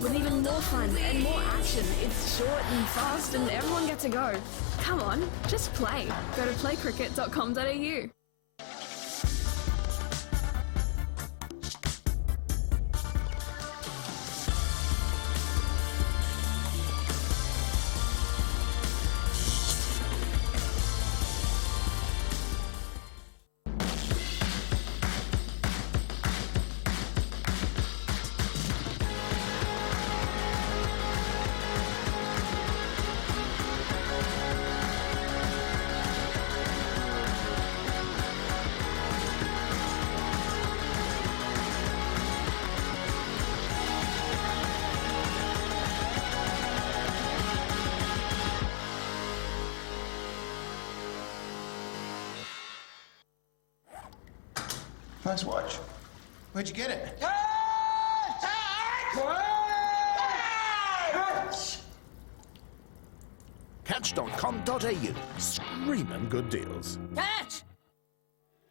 With even more fun and more action, it's short and fast and everyone gets a go. Come on, just play. Go to playcricket.com.au. Nice watch. Where'd you get it? Catch.com.au. Screaming good deals. Catch!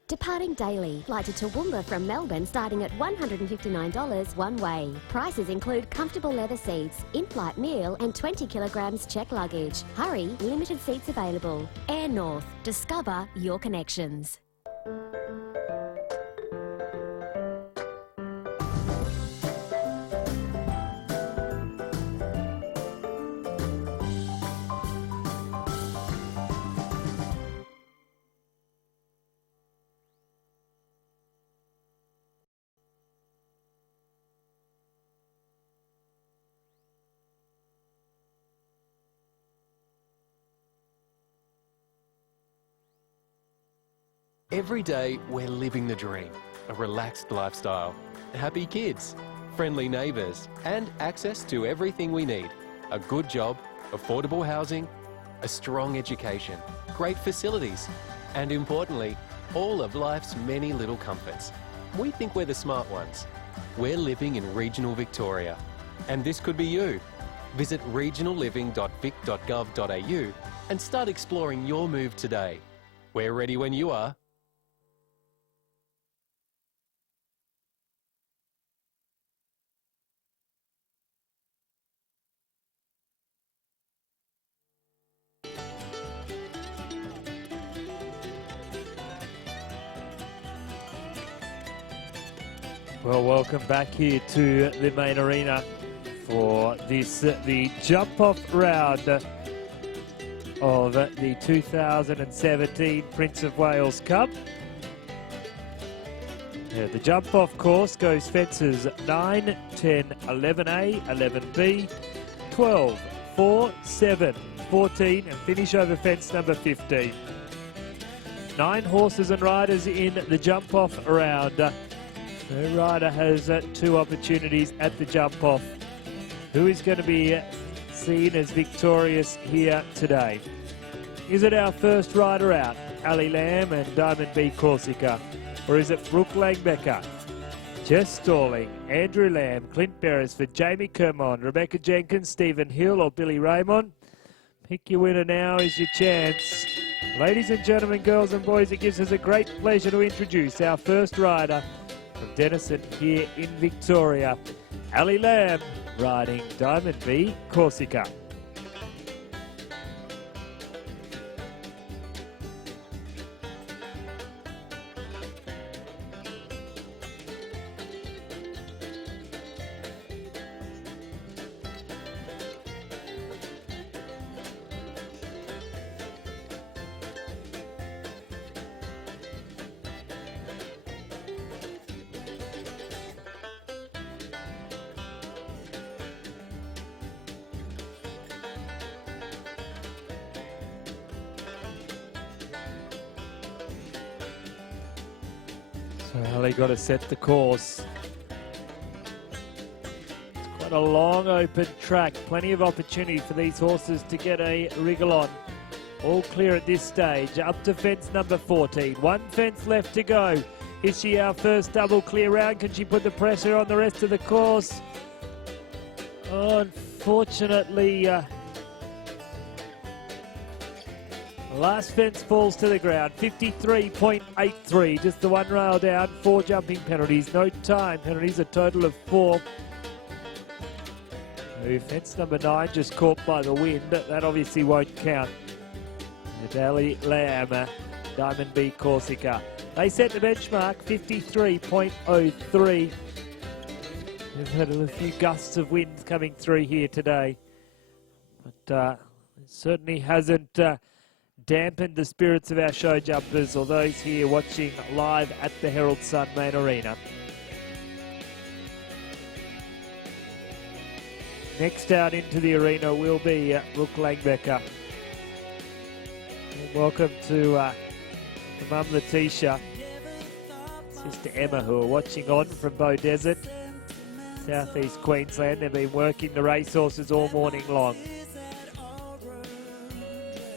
Departing daily. Flight to Toowoomba from Melbourne starting at $159 one way. Prices include comfortable leather seats, in-flight meal and 20 kilograms check luggage. Hurry, limited seats available. Air North. Discover your connections. Every day, we're living the dream. A relaxed lifestyle, happy kids, friendly neighbours, and access to everything we need. A good job, affordable housing, a strong education, great facilities, and importantly, all of life's many little comforts. We think we're the smart ones. We're living in regional Victoria. And this could be you. Visit regionalliving.vic.gov.au and start exploring your move today. We're ready when you are. Well, welcome back here to the main arena for this, the jump-off round of the 2017 Prince of Wales Cup. Yeah, the jump-off course goes fences 9, 10, 11A, 11B, 12, 4, 7, 14 and finish over fence number 15. 9 horses and riders in the jump-off round. The rider has 2 opportunities at the jump-off. Who is going to be seen as victorious here today? Is it our first rider out, Ali Lamb and Diamond B Corsica? Or is it Brooke Langbecker, Jess Stalling, Andrew Lamb, Clint Beresford, Jamie Kermond, Rebecca Jenkins, Stephen Hill or Billy Raymond? Pick your winner now is your chance. Ladies and gentlemen, girls and boys, it gives us a great pleasure to introduce our first rider from Denison here in Victoria, Ali Lamb, riding Diamond B Corsica. Well, they got to set the course. It's quite a long open track. Plenty of opportunity for these horses to get a wriggle on. All clear at this stage. Up to fence number 14. One fence left to go. Is she our first double clear round? Can she put the pressure on the rest of the course? Oh, unfortunately, last fence falls to the ground. 53.83. Just the one rail down. 4 jumping penalties. No time penalties. A total of 4. So fence number 9 just caught by the wind. That obviously won't count. Dali Lamb, Diamond B Corsica. They set the benchmark, 53.03. We've had a few gusts of wind coming through here today. But it certainly hasn't dampened the spirits of our show jumpers or those here watching live at the Herald Sun Main Arena. Next out into the arena will be Brooke Langbecker. Welcome to Mum Letitia, Sister Emma, who are watching on from Bow Desert, southeast Queensland. They've been working the racehorses all morning long.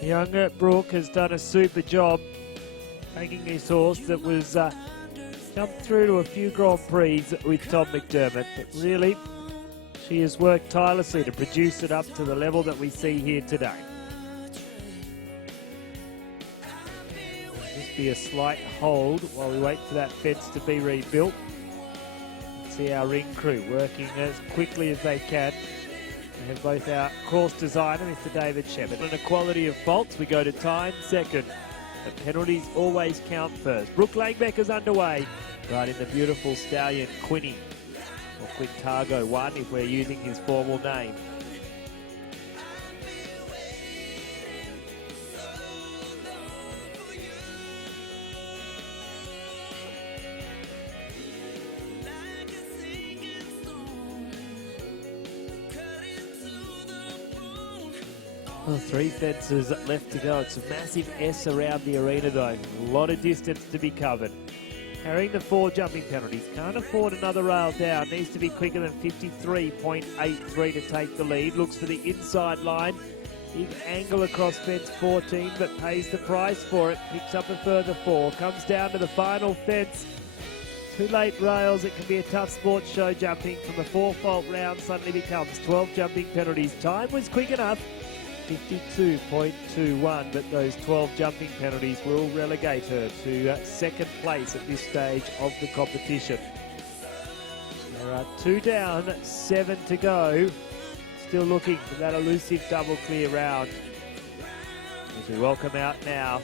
Young Brooke has done a super job taking this horse that was jumped through to a few Grand Prix with Tom McDermott. But really, she has worked tirelessly to produce it up to the level that we see here today. Be a slight hold while we wait for that fence to be rebuilt. See our ring crew working as quickly as they can. We have both our course designer, Mr. David Shepherd, and equality of faults. We go to time second. The penalties always count first. Brooke Langbecker's underway, right in the beautiful stallion Quinny, or Quintago 1 if we're using his formal name. Well, 3 fences left to go. It's a massive S around the arena though. A lot of distance to be covered. Carrying the 4 jumping penalties. Can't afford another rail down. Needs to be quicker than 53.83 to take the lead. Looks for the inside line. Big angle across fence 14, but pays the price for it. Picks up a further 4. Comes down to the final fence. 2 late rails. It can be a tough sports show jumping. From a 4-fault round suddenly becomes 12 jumping penalties. Time was quick enough. 52.21, but those 12 jumping penalties will relegate her to second place at this stage of the competition. There are 2 down, 7 to go. Still looking for that elusive double clear round. As we welcome out now,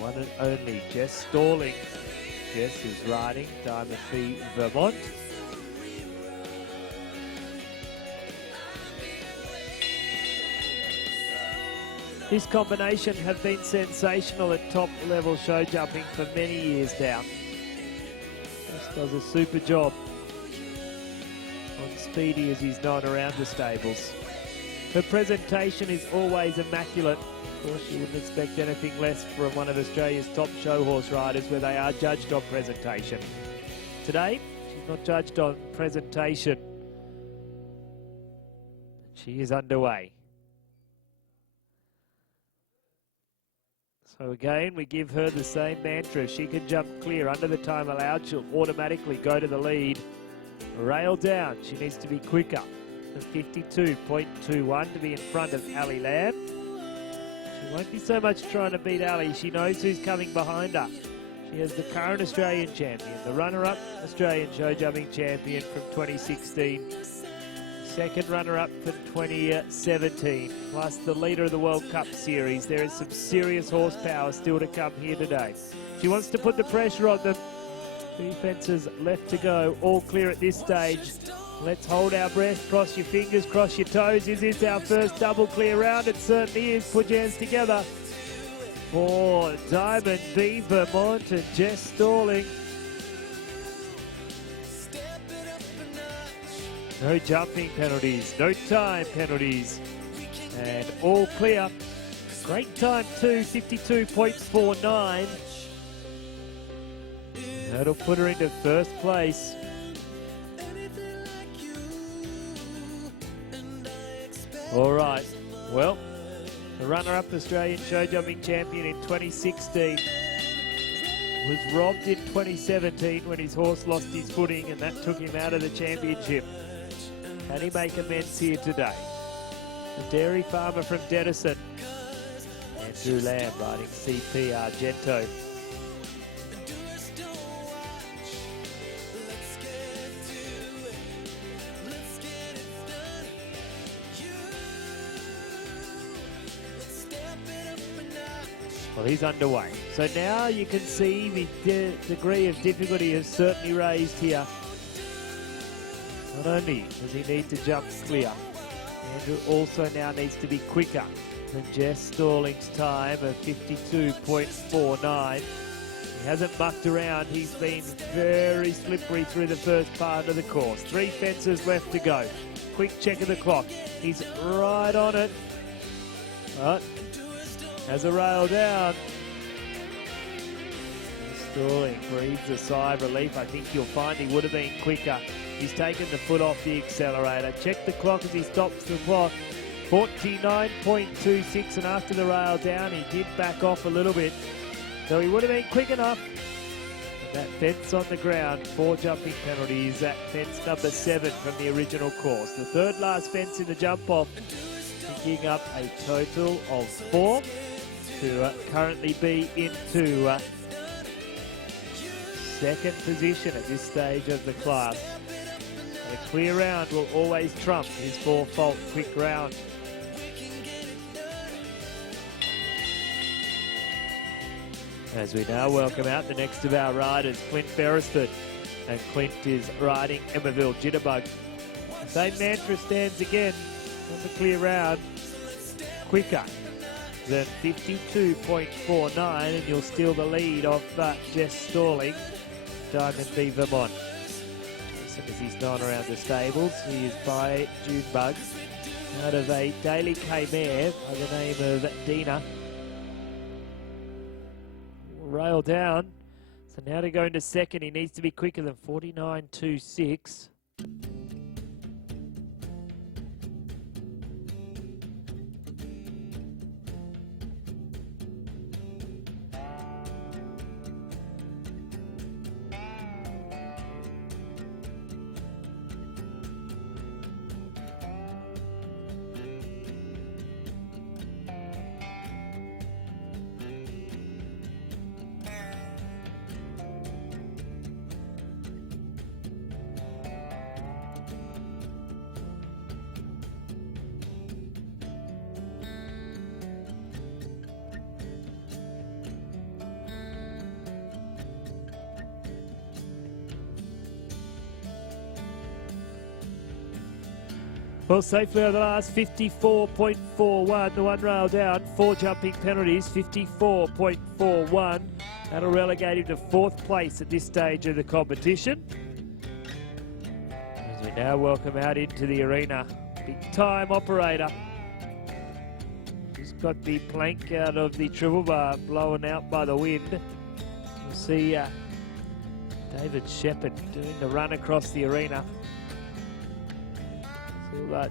one and only Jess Stalling. Jess is riding Diamond B Vermont. This combination have been sensational at top level show jumping for many years now. Just does a super job on Speedy, as he's known around the stables. Her presentation is always immaculate. Of course, you wouldn't expect anything less from one of Australia's top show horse riders, where they are judged on presentation. Today, she's not judged on presentation. She is underway. So again, we give her the same mantra. If she can jump clear under the time allowed, she'll automatically go to the lead. Rail down, she needs to be quicker than 52.21 to be in front of Ali Lamb. She won't be so much trying to beat Ali. She knows who's coming behind her. She has the current Australian champion, the runner-up Australian show jumping champion from 2016. Second runner-up for 2017, plus the leader of the World Cup Series. There is some serious horsepower still to come here today. She wants to put the pressure on them. 3 fences left to go, all clear at this stage. Let's hold our breath, cross your fingers, cross your toes. Is this our first double clear round? It certainly is. Put your hands together for Diamond B Vermont and Jess Stalling. No jumping penalties, no time penalties, and all clear. Great time too, 52.49. That'll put her into first place. All right, well, the runner-up Australian show jumping champion in 2016 was robbed in 2017 when his horse lost his footing, and that took him out of the championship. Can he make amends here today? The dairy farmer from Denison, Andrew Lamb, riding CP Argento. Well, he's underway. So now you can see the degree of difficulty has certainly raised here. Not only does he need to jump clear, Andrew also now needs to be quicker than Jess Stalling's time of 52.49. He hasn't mucked around. He's been very slippery through the first part of the course. 3 fences left to go. Quick check of the clock. He's right on it. But has a rail down. Stalling breathes a sigh of relief. I think you'll find he would have been quicker. He's taken the foot off the accelerator. Check the clock as he stops the clock. 49.26, and after the rail down, he did back off a little bit. So he would have been quick enough. And that fence on the ground, 4 jumping penalties. That fence number 7 from the original course. The third last fence in the jump off, picking up a total of 4 to currently be into second position at this stage of the class. And a clear round will always trump his 4-fault quick round. As we now welcome out the next of our riders, Clint Beresford. And Clint is riding Emmaville Jitterbug. The same mantra stands again on the clear round. Quicker than 52.49, and you'll steal the lead off Jess Stalling, Diamond B. Vermont. As soon as he's gone around the stables, he is by Junebug out of a Daily K mare by the name of Dina. Rail down. So now to go into second, he needs to be quicker than 49.26. Well, safely over the last 54.41, the one rail down, 4 jumping penalties, 54.41. That'll relegate him to 4th place at this stage of the competition. As we now welcome out into the arena, big time operator. Just got the plank out of the triple bar blown out by the wind. You'll see David Shepherd doing the run across the arena.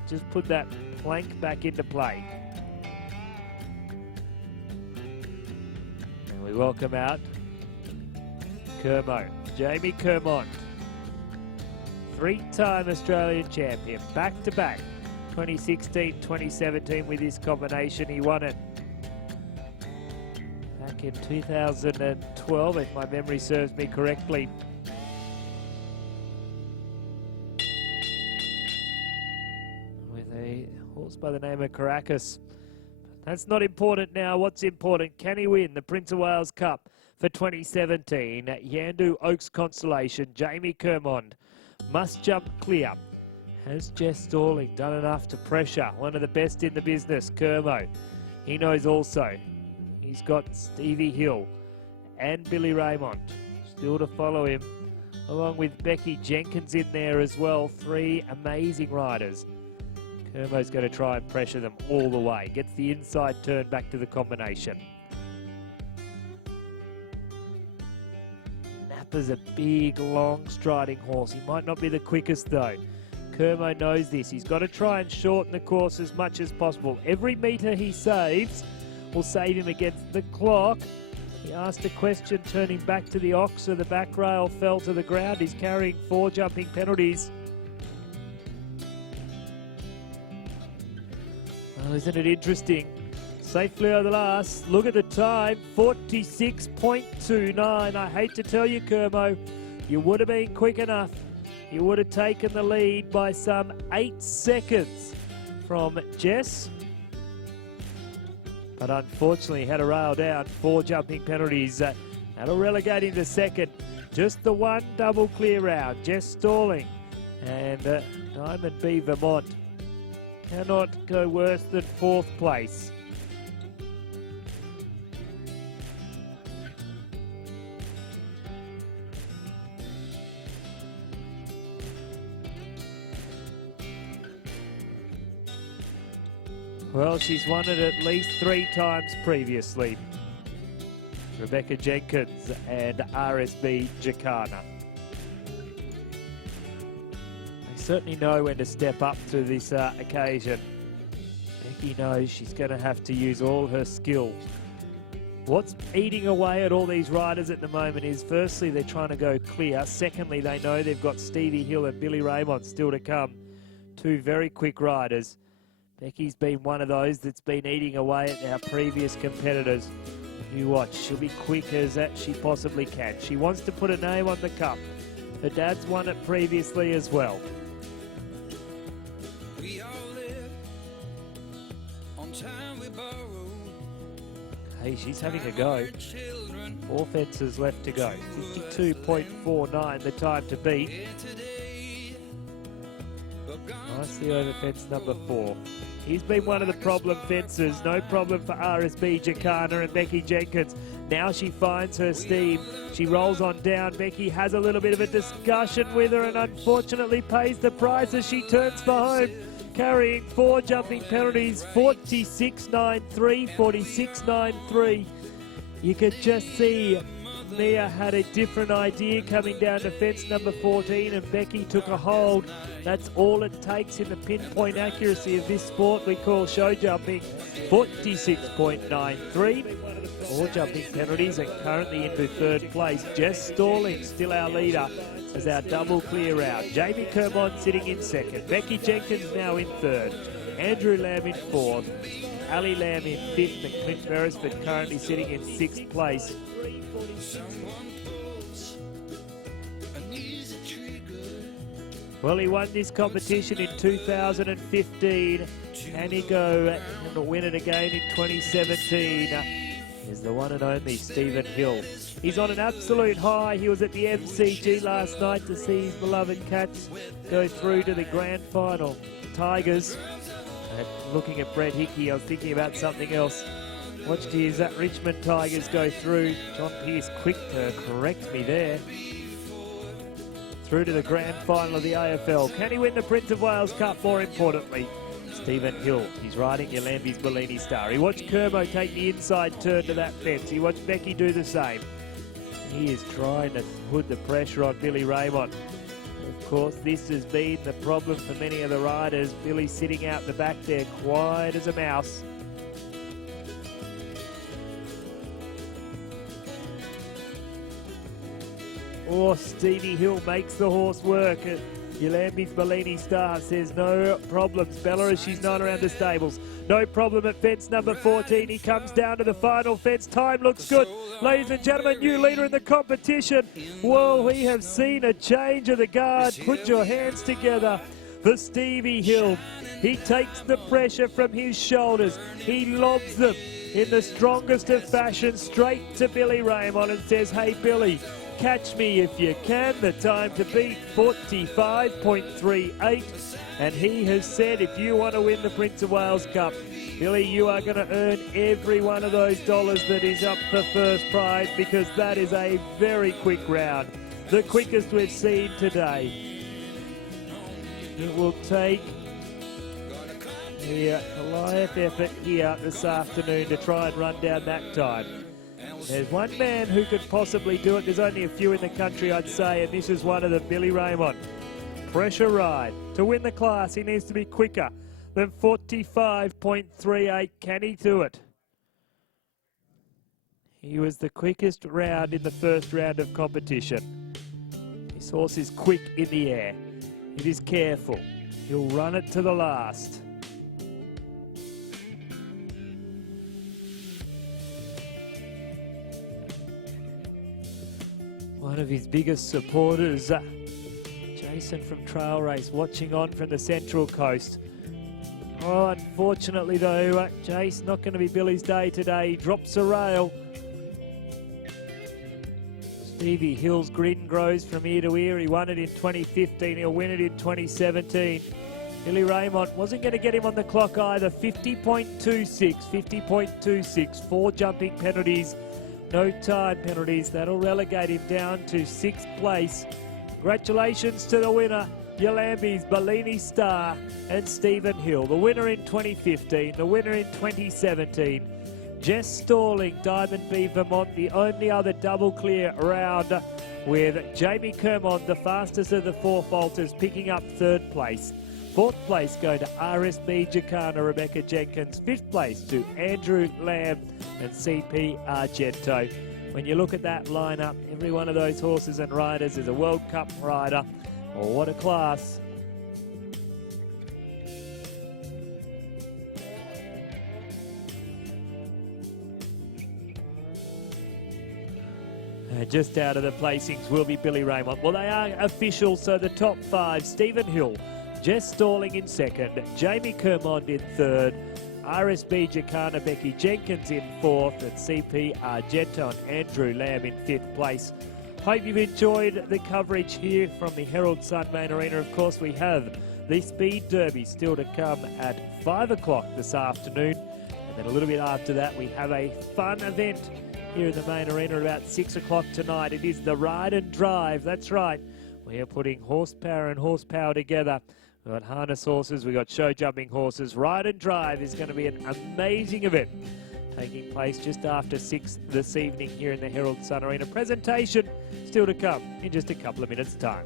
Just put that plank back into play. And we welcome out Kermo, Jamie Kermont, 3-time Australian champion, back-to-back, 2016, 2017 with this combination. He won it back in 2012, if my memory serves me correctly. By the name of Caracas. That's not important now. What's important? Can he win the Prince of Wales Cup for 2017 at Yandu Oaks Constellation? Jamie Kermond must jump clear. Has Jess Stalling done enough to pressure one of the best in the business, Kermo? He knows also he's got Stevie Hill and Billy Raymond still to follow him, along with Becky Jenkins in there as well. 3 amazing riders. Kermo's going to try and pressure them all the way. Gets the inside turn back to the combination. Dapper's a big, long striding horse. He might not be the quickest though. Kermo knows this. He's got to try and shorten the course as much as possible. Every metre he saves will save him against the clock. He asked a question turning back to the ox, so the back rail fell to the ground. He's carrying 4 jumping penalties. Well, isn't it interesting? Safely over the last. Look at the time, 46.29. I hate to tell you, Kermo, you would have been quick enough. You would have taken the lead by some 8 seconds from Jess. But unfortunately, had a rail down, 4 jumping penalties. That'll relegate him to second. Just the one double clear round. Jess stalling. And Diamond B. Vermont cannot go worse than 4th place. Well, she's won it at least 3 times previously. Rebecca Jenkins and RSB Jacana. They certainly know when to step up to this occasion. Becky knows she's going to have to use all her skill. What's eating away at all these riders at the moment is, firstly, they're trying to go clear. Secondly, they know they've got Stevie Hill and Billy Raymond still to come. 2 very quick riders. Becky's been one of those that's been eating away at our previous competitors. You watch, she'll be quick as she possibly can. She wants to put a name on the cup. Her dad's won it previously as well. We all live on time we borrow. Hey, she's having a go. 4 fences left to go. 52.49 the time to beat. Nicely over fence number 4. He's been one of the problem fences. No problem for RSB Jacana and Becky Jenkins. Now she finds her steam. She rolls on down. Becky has a little bit of a discussion with her and unfortunately pays the price as she turns for home, carrying 4 jumping penalties, 46.93, 46.93. You could just see Mia had a different idea coming down to fence number 14 and Becky took a hold. That's all it takes in the pinpoint accuracy of this sport we call show jumping. 46.93. 4 jumping penalties and currently into 3rd place. Jess Stalling still our leader as our double clear round. Jamie Kermond sitting in 2nd. Becky Jenkins now in 3rd. Andrew Lamb in 4th. Ali Lamb in 5th and Clint Beresford currently sitting in 6th place. Well, he won this competition in 2015. Can he go and win it again in 2017? Is the one and only Stephen Hill. He's on an absolute high. He was at the MCG last night to see his beloved Cats go through to the grand final. Tigers. Looking at Brett Hickey, I was thinking about something else. Watched his Richmond Tigers go through. John Pearce quick to correct me there. Through to the grand final of the AFL. Can he win the Prince of Wales Cup, more importantly? Stephen Hill, he's riding Yolambi's Bellini Star. He watched Kermo take the inside turn to that fence. He watched Becky do the same. He is trying to put the pressure on Billy Raymond. Of course, this has been the problem for many of the riders. Billy sitting out the back there, quiet as a mouse. Oh, Stevie Hill makes the horse work. Yolambi's Bellini Star says no problems. Bella, as she's known around the stables. No problem at fence number 14. He comes down to the final fence. Time looks good. Ladies and gentlemen, new leader in the competition. Well, we have seen a change of the guard. Put your hands together for Stevie Hill. He takes the pressure from his shoulders. He lobs them in the strongest of fashion straight to Billy Raymond and says, hey, Billy, catch me if you can. The time to beat 45.38. And he has said, if you want to win the Prince of Wales Cup, Billy, you are going to earn every one of those dollars that is up for first prize, because that is a very quick round. The quickest we've seen today. It will take the Goliath effort here this afternoon to try and run down that time. There's one man who could possibly do it. There's only a few in the country, I'd say, and this is one of them, Billy Raymond. Pressure ride. To win the class, he needs to be quicker than 45.38. Can he do it? He was the quickest round in the first round of competition. This horse is quick in the air. It is careful. He'll run it to the last. One of his biggest supporters, Jason from Trail Race, watching on from the Central Coast. Oh, unfortunately though, Jace not going to be Billy's day today. He drops a rail. Stevie Hill's grin grows from ear to ear. He won it in 2015. He'll win it in 2017. Billy Raymond wasn't going to get him on the clock either. 50.26, 4 jumping penalties, no time penalties. That'll relegate him down to 6th place. Congratulations to the winner, Yolambi's Bellini Star and Stephen Hill. The winner in 2015, the winner in 2017. Jess Stalling, Diamond B Vermont, the only other double clear round, with Jamie Kermond, the fastest of the 4 falters, picking up 3rd place. 4th place going to RSB Jacana, Rebecca Jenkins. 5th place to Andrew Lamb and CP Argento. When you look at that lineup, every one of those horses and riders is a World Cup rider. Oh, what a class. Just out of the placings will be Billy Raymond. Well, they are official, so the top 5, Stephen Hill, Jess Stalling in 2nd, Jamie Kermond in 3rd, RSB Jacana, Becky Jenkins in 4th, and CP Argento and Andrew Lamb in 5th place. Hope you've enjoyed the coverage here from the Herald Sun Main Arena. Of course, we have the Speed Derby still to come at 5 o'clock this afternoon. And then a little bit after that, we have a fun event here in the main arena at about 6 o'clock tonight. It is the Ride and Drive. That's right. We are putting horsepower and horsepower together. We've got harness horses, we've got show jumping horses. Ride and Drive is going to be an amazing event taking place just after 6 this evening here in the Herald Sun Arena. Presentation still to come in just a couple of minutes' time.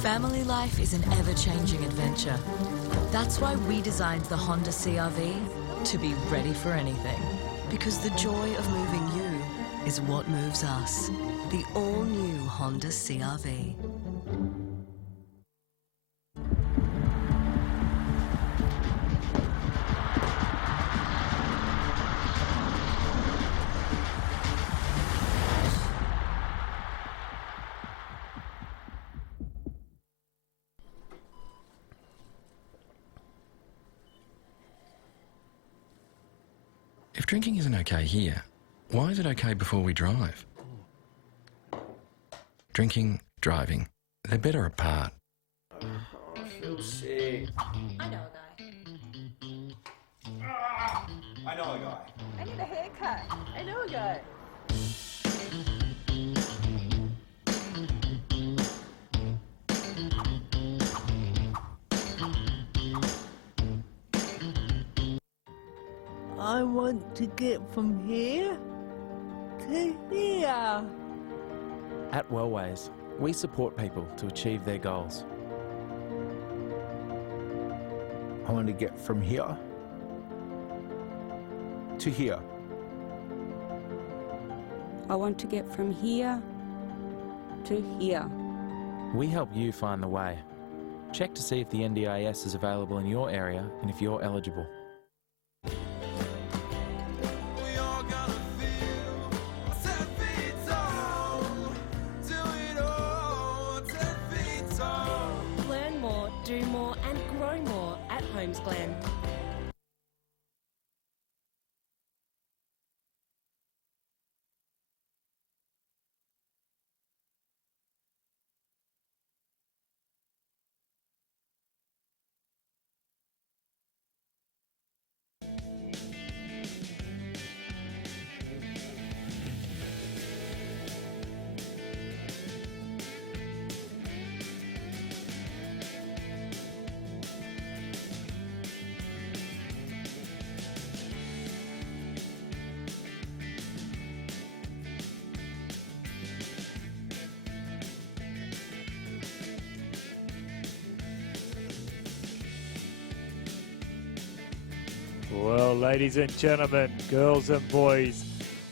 Family life is an ever-changing adventure. That's why we designed the Honda CR-V to be ready for anything. Because the joy of moving you is what moves us. The all-new Honda CR-V. If drinking isn't okay here, why is it okay before we drive? Drinking, driving, they're better apart. I feel sick. I know a guy. I know a guy. I need a haircut. I know a guy. I want to get from here to here. At Wellways, we support people to achieve their goals. I want to get from here to here. I want to get from here to here. We help you find the way. Check to see if the NDIS is available in your area and if you're eligible. Learn more, do more and grow more at Holmes Glen. Well, ladies and gentlemen, girls and boys,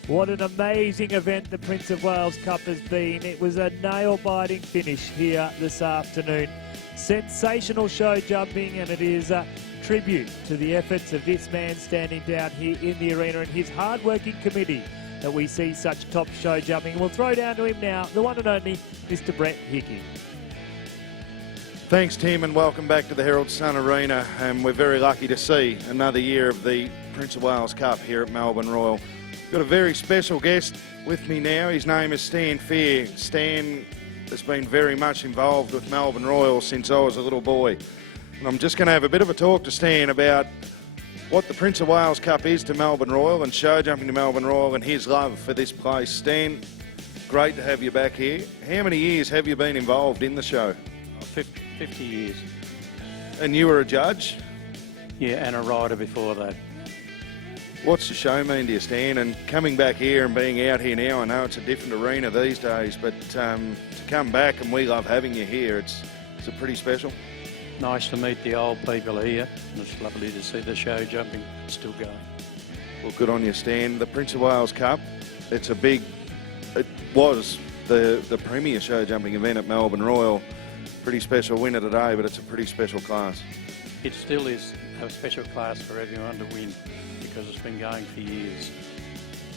what an amazing event the Prince of Wales Cup has been. It was a nail-biting finish here this afternoon. Sensational show jumping, and it is a tribute to the efforts of this man standing down here in the arena and his hard-working committee that we see such top show jumping. We'll throw down to him now, the one and only Mr. Brett Hickey. Thanks, Tim, and welcome back to the Herald Sun Arena. And we're very lucky to see another year of the Prince of Wales Cup here at Melbourne Royal. Got a very special guest with me now. His name is Stan Fear. Stan has been very much involved with Melbourne Royal since I was a little boy. And I'm just going to have a bit of a talk to Stan about what the Prince of Wales Cup is to Melbourne Royal and show jumping to Melbourne Royal and his love for this place. Stan, great to have you back here. How many years have you been involved in the show? 50 years. And you were a judge? Yeah, and a rider before that. What's the show mean to you, Stan? And coming back here and being out here now, I know it's a different arena these days, but to come back, and we love having you here, it's pretty special. Nice to meet the old people here. It's lovely to see the show jumping still going. Well, good on you, Stan. The Prince of Wales Cup, it was the premier show jumping event at Melbourne Royal. Pretty special winner today, but it's a pretty special class. It still is a special class for everyone to win because it's been going for years.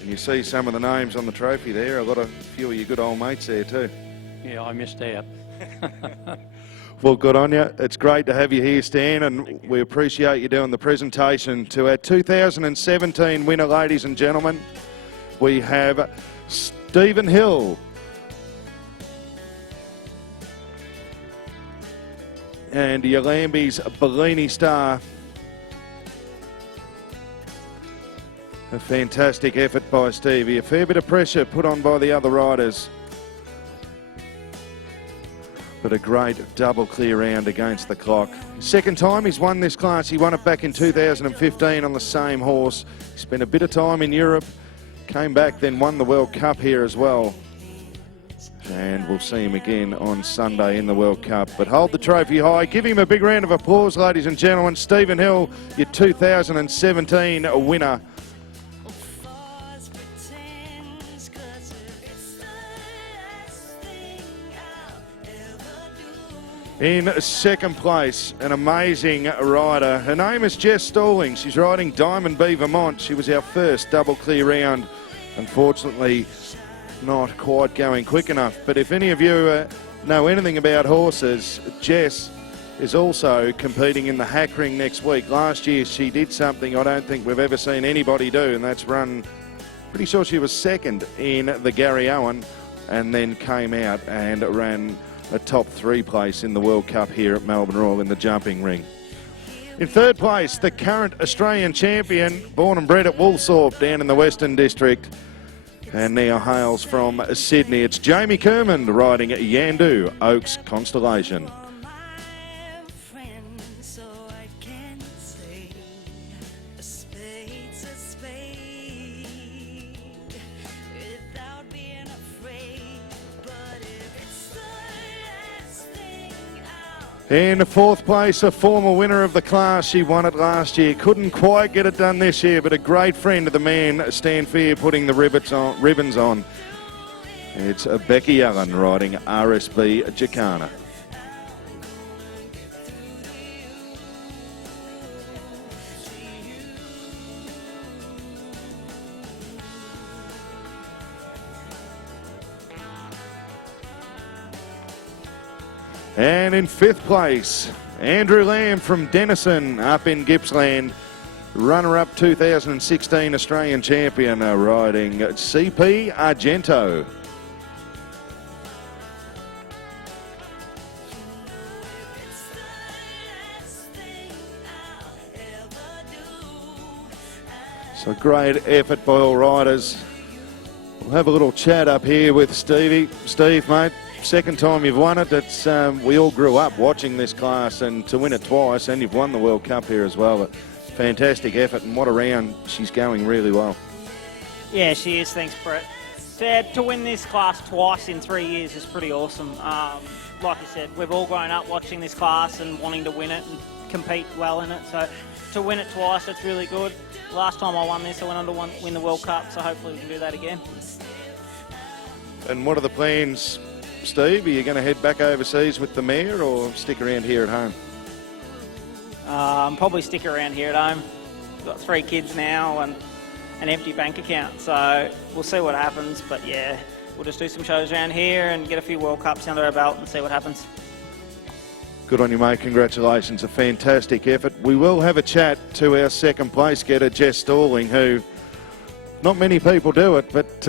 And you see some of the names on the trophy there. I've got a few of your good old mates there too. Yeah, I missed out. Well, good on you. It's great to have you here, Stan, and we appreciate you doing the presentation to our 2017 winner, ladies and gentlemen. We have Stephen Hill. And Yolambi's Bellini star. A fantastic effort by Stevie. A fair bit of pressure put on by the other riders. But a great double clear round against the clock. Second time he's won this class. He won it back in 2015 on the same horse. He spent a bit of time in Europe, came back, then won the World Cup here as well. And we'll see him again on Sunday in the World Cup. But hold the trophy high. Give him a big round of applause, ladies and gentlemen. Stephen Hill, your 2017 winner. In second place, an amazing rider. Her name is Jess Stalling. She's riding Diamond B Vermont. She was our first double clear round. Unfortunately, not quite going quick enough. But if any of you know anything about horses, Jess is also competing in the hack ring next week. Last year she did something I don't think we've ever seen anybody do, and that's run, pretty sure she was second in the Gary Owen, and then came out and ran a top 3 place in the World Cup here at Melbourne Royal in the jumping ring. In third place, the current Australian champion, born and bred at Woolsthorpe down in the Western District, and now hails from Sydney. It's Jamie Kerman riding Yandu Oaks Constellation. In fourth place, a former winner of the class. She won it last year. Couldn't quite get it done this year, but a great friend of the man, Stan Fear, putting the ribbons on. It's Becky Allen riding RSB Jacana. And in fifth place, Andrew Lamb from Denison up in Gippsland. Runner-up 2016 Australian champion riding CP Argento. So great effort by all riders. We'll have a little chat up here with Stevie. Steve, mate, second time you've won it. It's we all grew up watching this class, and to win it twice, and you've won the World Cup here as well. Fantastic effort, and what a round. She's going really well. Yeah, she is. Thanks, Brett. To win this class twice in 3 years is pretty awesome. Like I said, we've all grown up watching this class and wanting to win it and compete well in it. So to win it twice, that's really good. Last time I won this, I went on to win the World Cup, so hopefully we can do that again. And what are the plans, Steve? Are you going to head back overseas with the mare or stick around here at home? Probably stick around here at home. Got 3 kids now and an empty bank account, so we'll see what happens. But yeah, we'll just do some shows around here and get a few World Cups under our belt and see what happens. Good on you, mate. Congratulations. A fantastic effort. We will have a chat to our second place getter, Jess Stalling, who not many people do it, but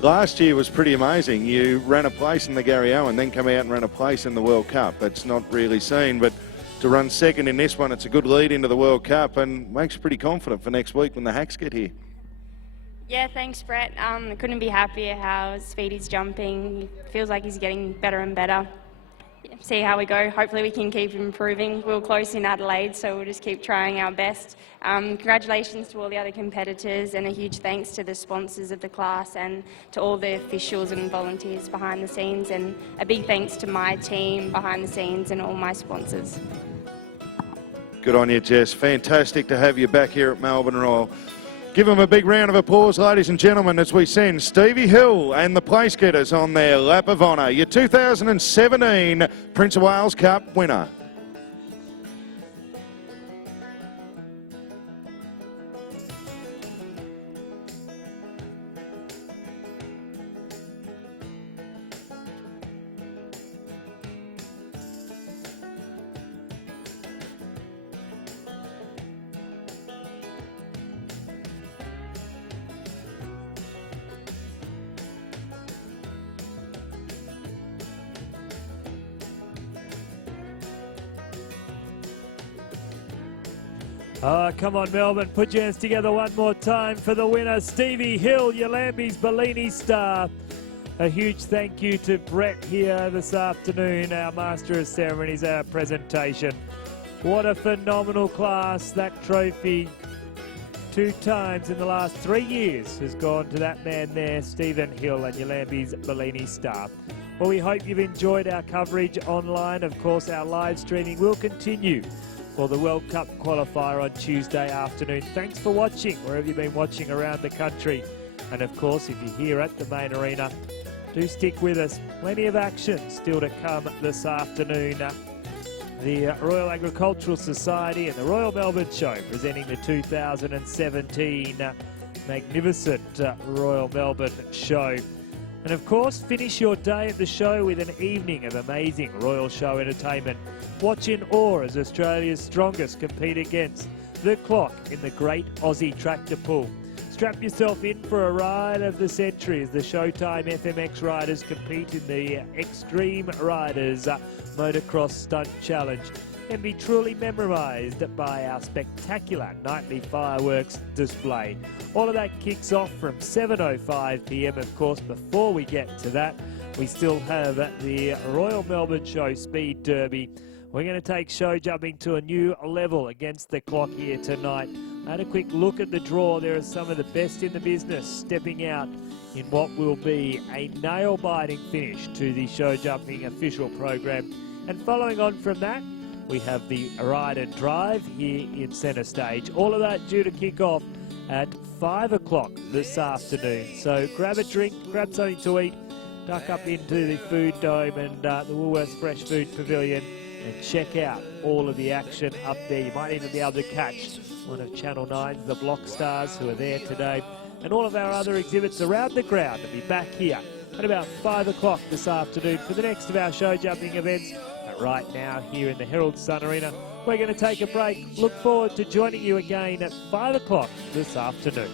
last year was pretty amazing. You ran a place in the Gary Owen, then come out and ran a place in the World Cup. That's not really seen, but to run second in this one, it's a good lead into the World Cup and makes you pretty confident for next week when the Hacks get here. Yeah, thanks, Brett. Couldn't be happier how speed he's jumping. Feels like he's getting better and better. See how we go. Hopefully we can keep improving. We're close in Adelaide, so we'll just keep trying our best. Congratulations to all the other competitors, and a huge thanks to the sponsors of the class and to all the officials and volunteers behind the scenes, and a big thanks to my team behind the scenes and all my sponsors. Good on you, Jess. Fantastic to have you back here at Melbourne Royal. Give them a big round of applause, ladies and gentlemen, as we send Stevie Hill and the place getters on their lap of honour. Your 2017 Prince of Wales Cup winner. Oh, come on, Melbourne. Put your hands together one more time for the winner, Stevie Hill, Yolambi's Bellini star. A huge thank you to Brett here this afternoon, our Master of Ceremonies, our presentation. What a phenomenal class. That trophy 2 times in the last 3 years has gone to that man there, Stephen Hill, and Yolambi's Bellini star. Well, we hope you've enjoyed our coverage online. Of course, our live streaming will continue for the World Cup qualifier on Tuesday afternoon. Thanks for watching, wherever you've been watching around the country. And of course, if you're here at the main arena, do stick with us. Plenty of action still to come this afternoon. The Royal Agricultural Society and the Royal Melbourne Show presenting the 2017 magnificent Royal Melbourne Show. And of course, finish your day at the show with an evening of amazing Royal Show entertainment. Watch in awe as Australia's strongest compete against the clock in the Great Aussie Tractor Pull. Strap yourself in for a ride of the century as the Showtime FMX riders compete in the Extreme Riders Motocross Stunt Challenge and be truly memorised by our spectacular nightly fireworks display. All of that kicks off from 7:05 p.m. Of course, before we get to that, we still have the Royal Melbourne Show Speed Derby. We're going to take show jumping to a new level against the clock here tonight. I had a quick look at the draw. There are some of the best in the business stepping out in what will be a nail-biting finish to the show jumping official program. And following on from that, we have the Ride and Drive here in centre stage. All of that due to kick off at 5 o'clock this afternoon. So grab a drink, grab something to eat, duck up into the Food Dome and the Woolworths Fresh Food Pavilion and check out all of the action up there. You might even be able to catch one of Channel 9's The Block Stars who are there today, and all of our other exhibits around the ground to be back here at about 5 o'clock this afternoon for the next of our show jumping events. But right now here in the Herald Sun Arena, we're going to take a break. Look forward to joining you again at 5 o'clock this afternoon.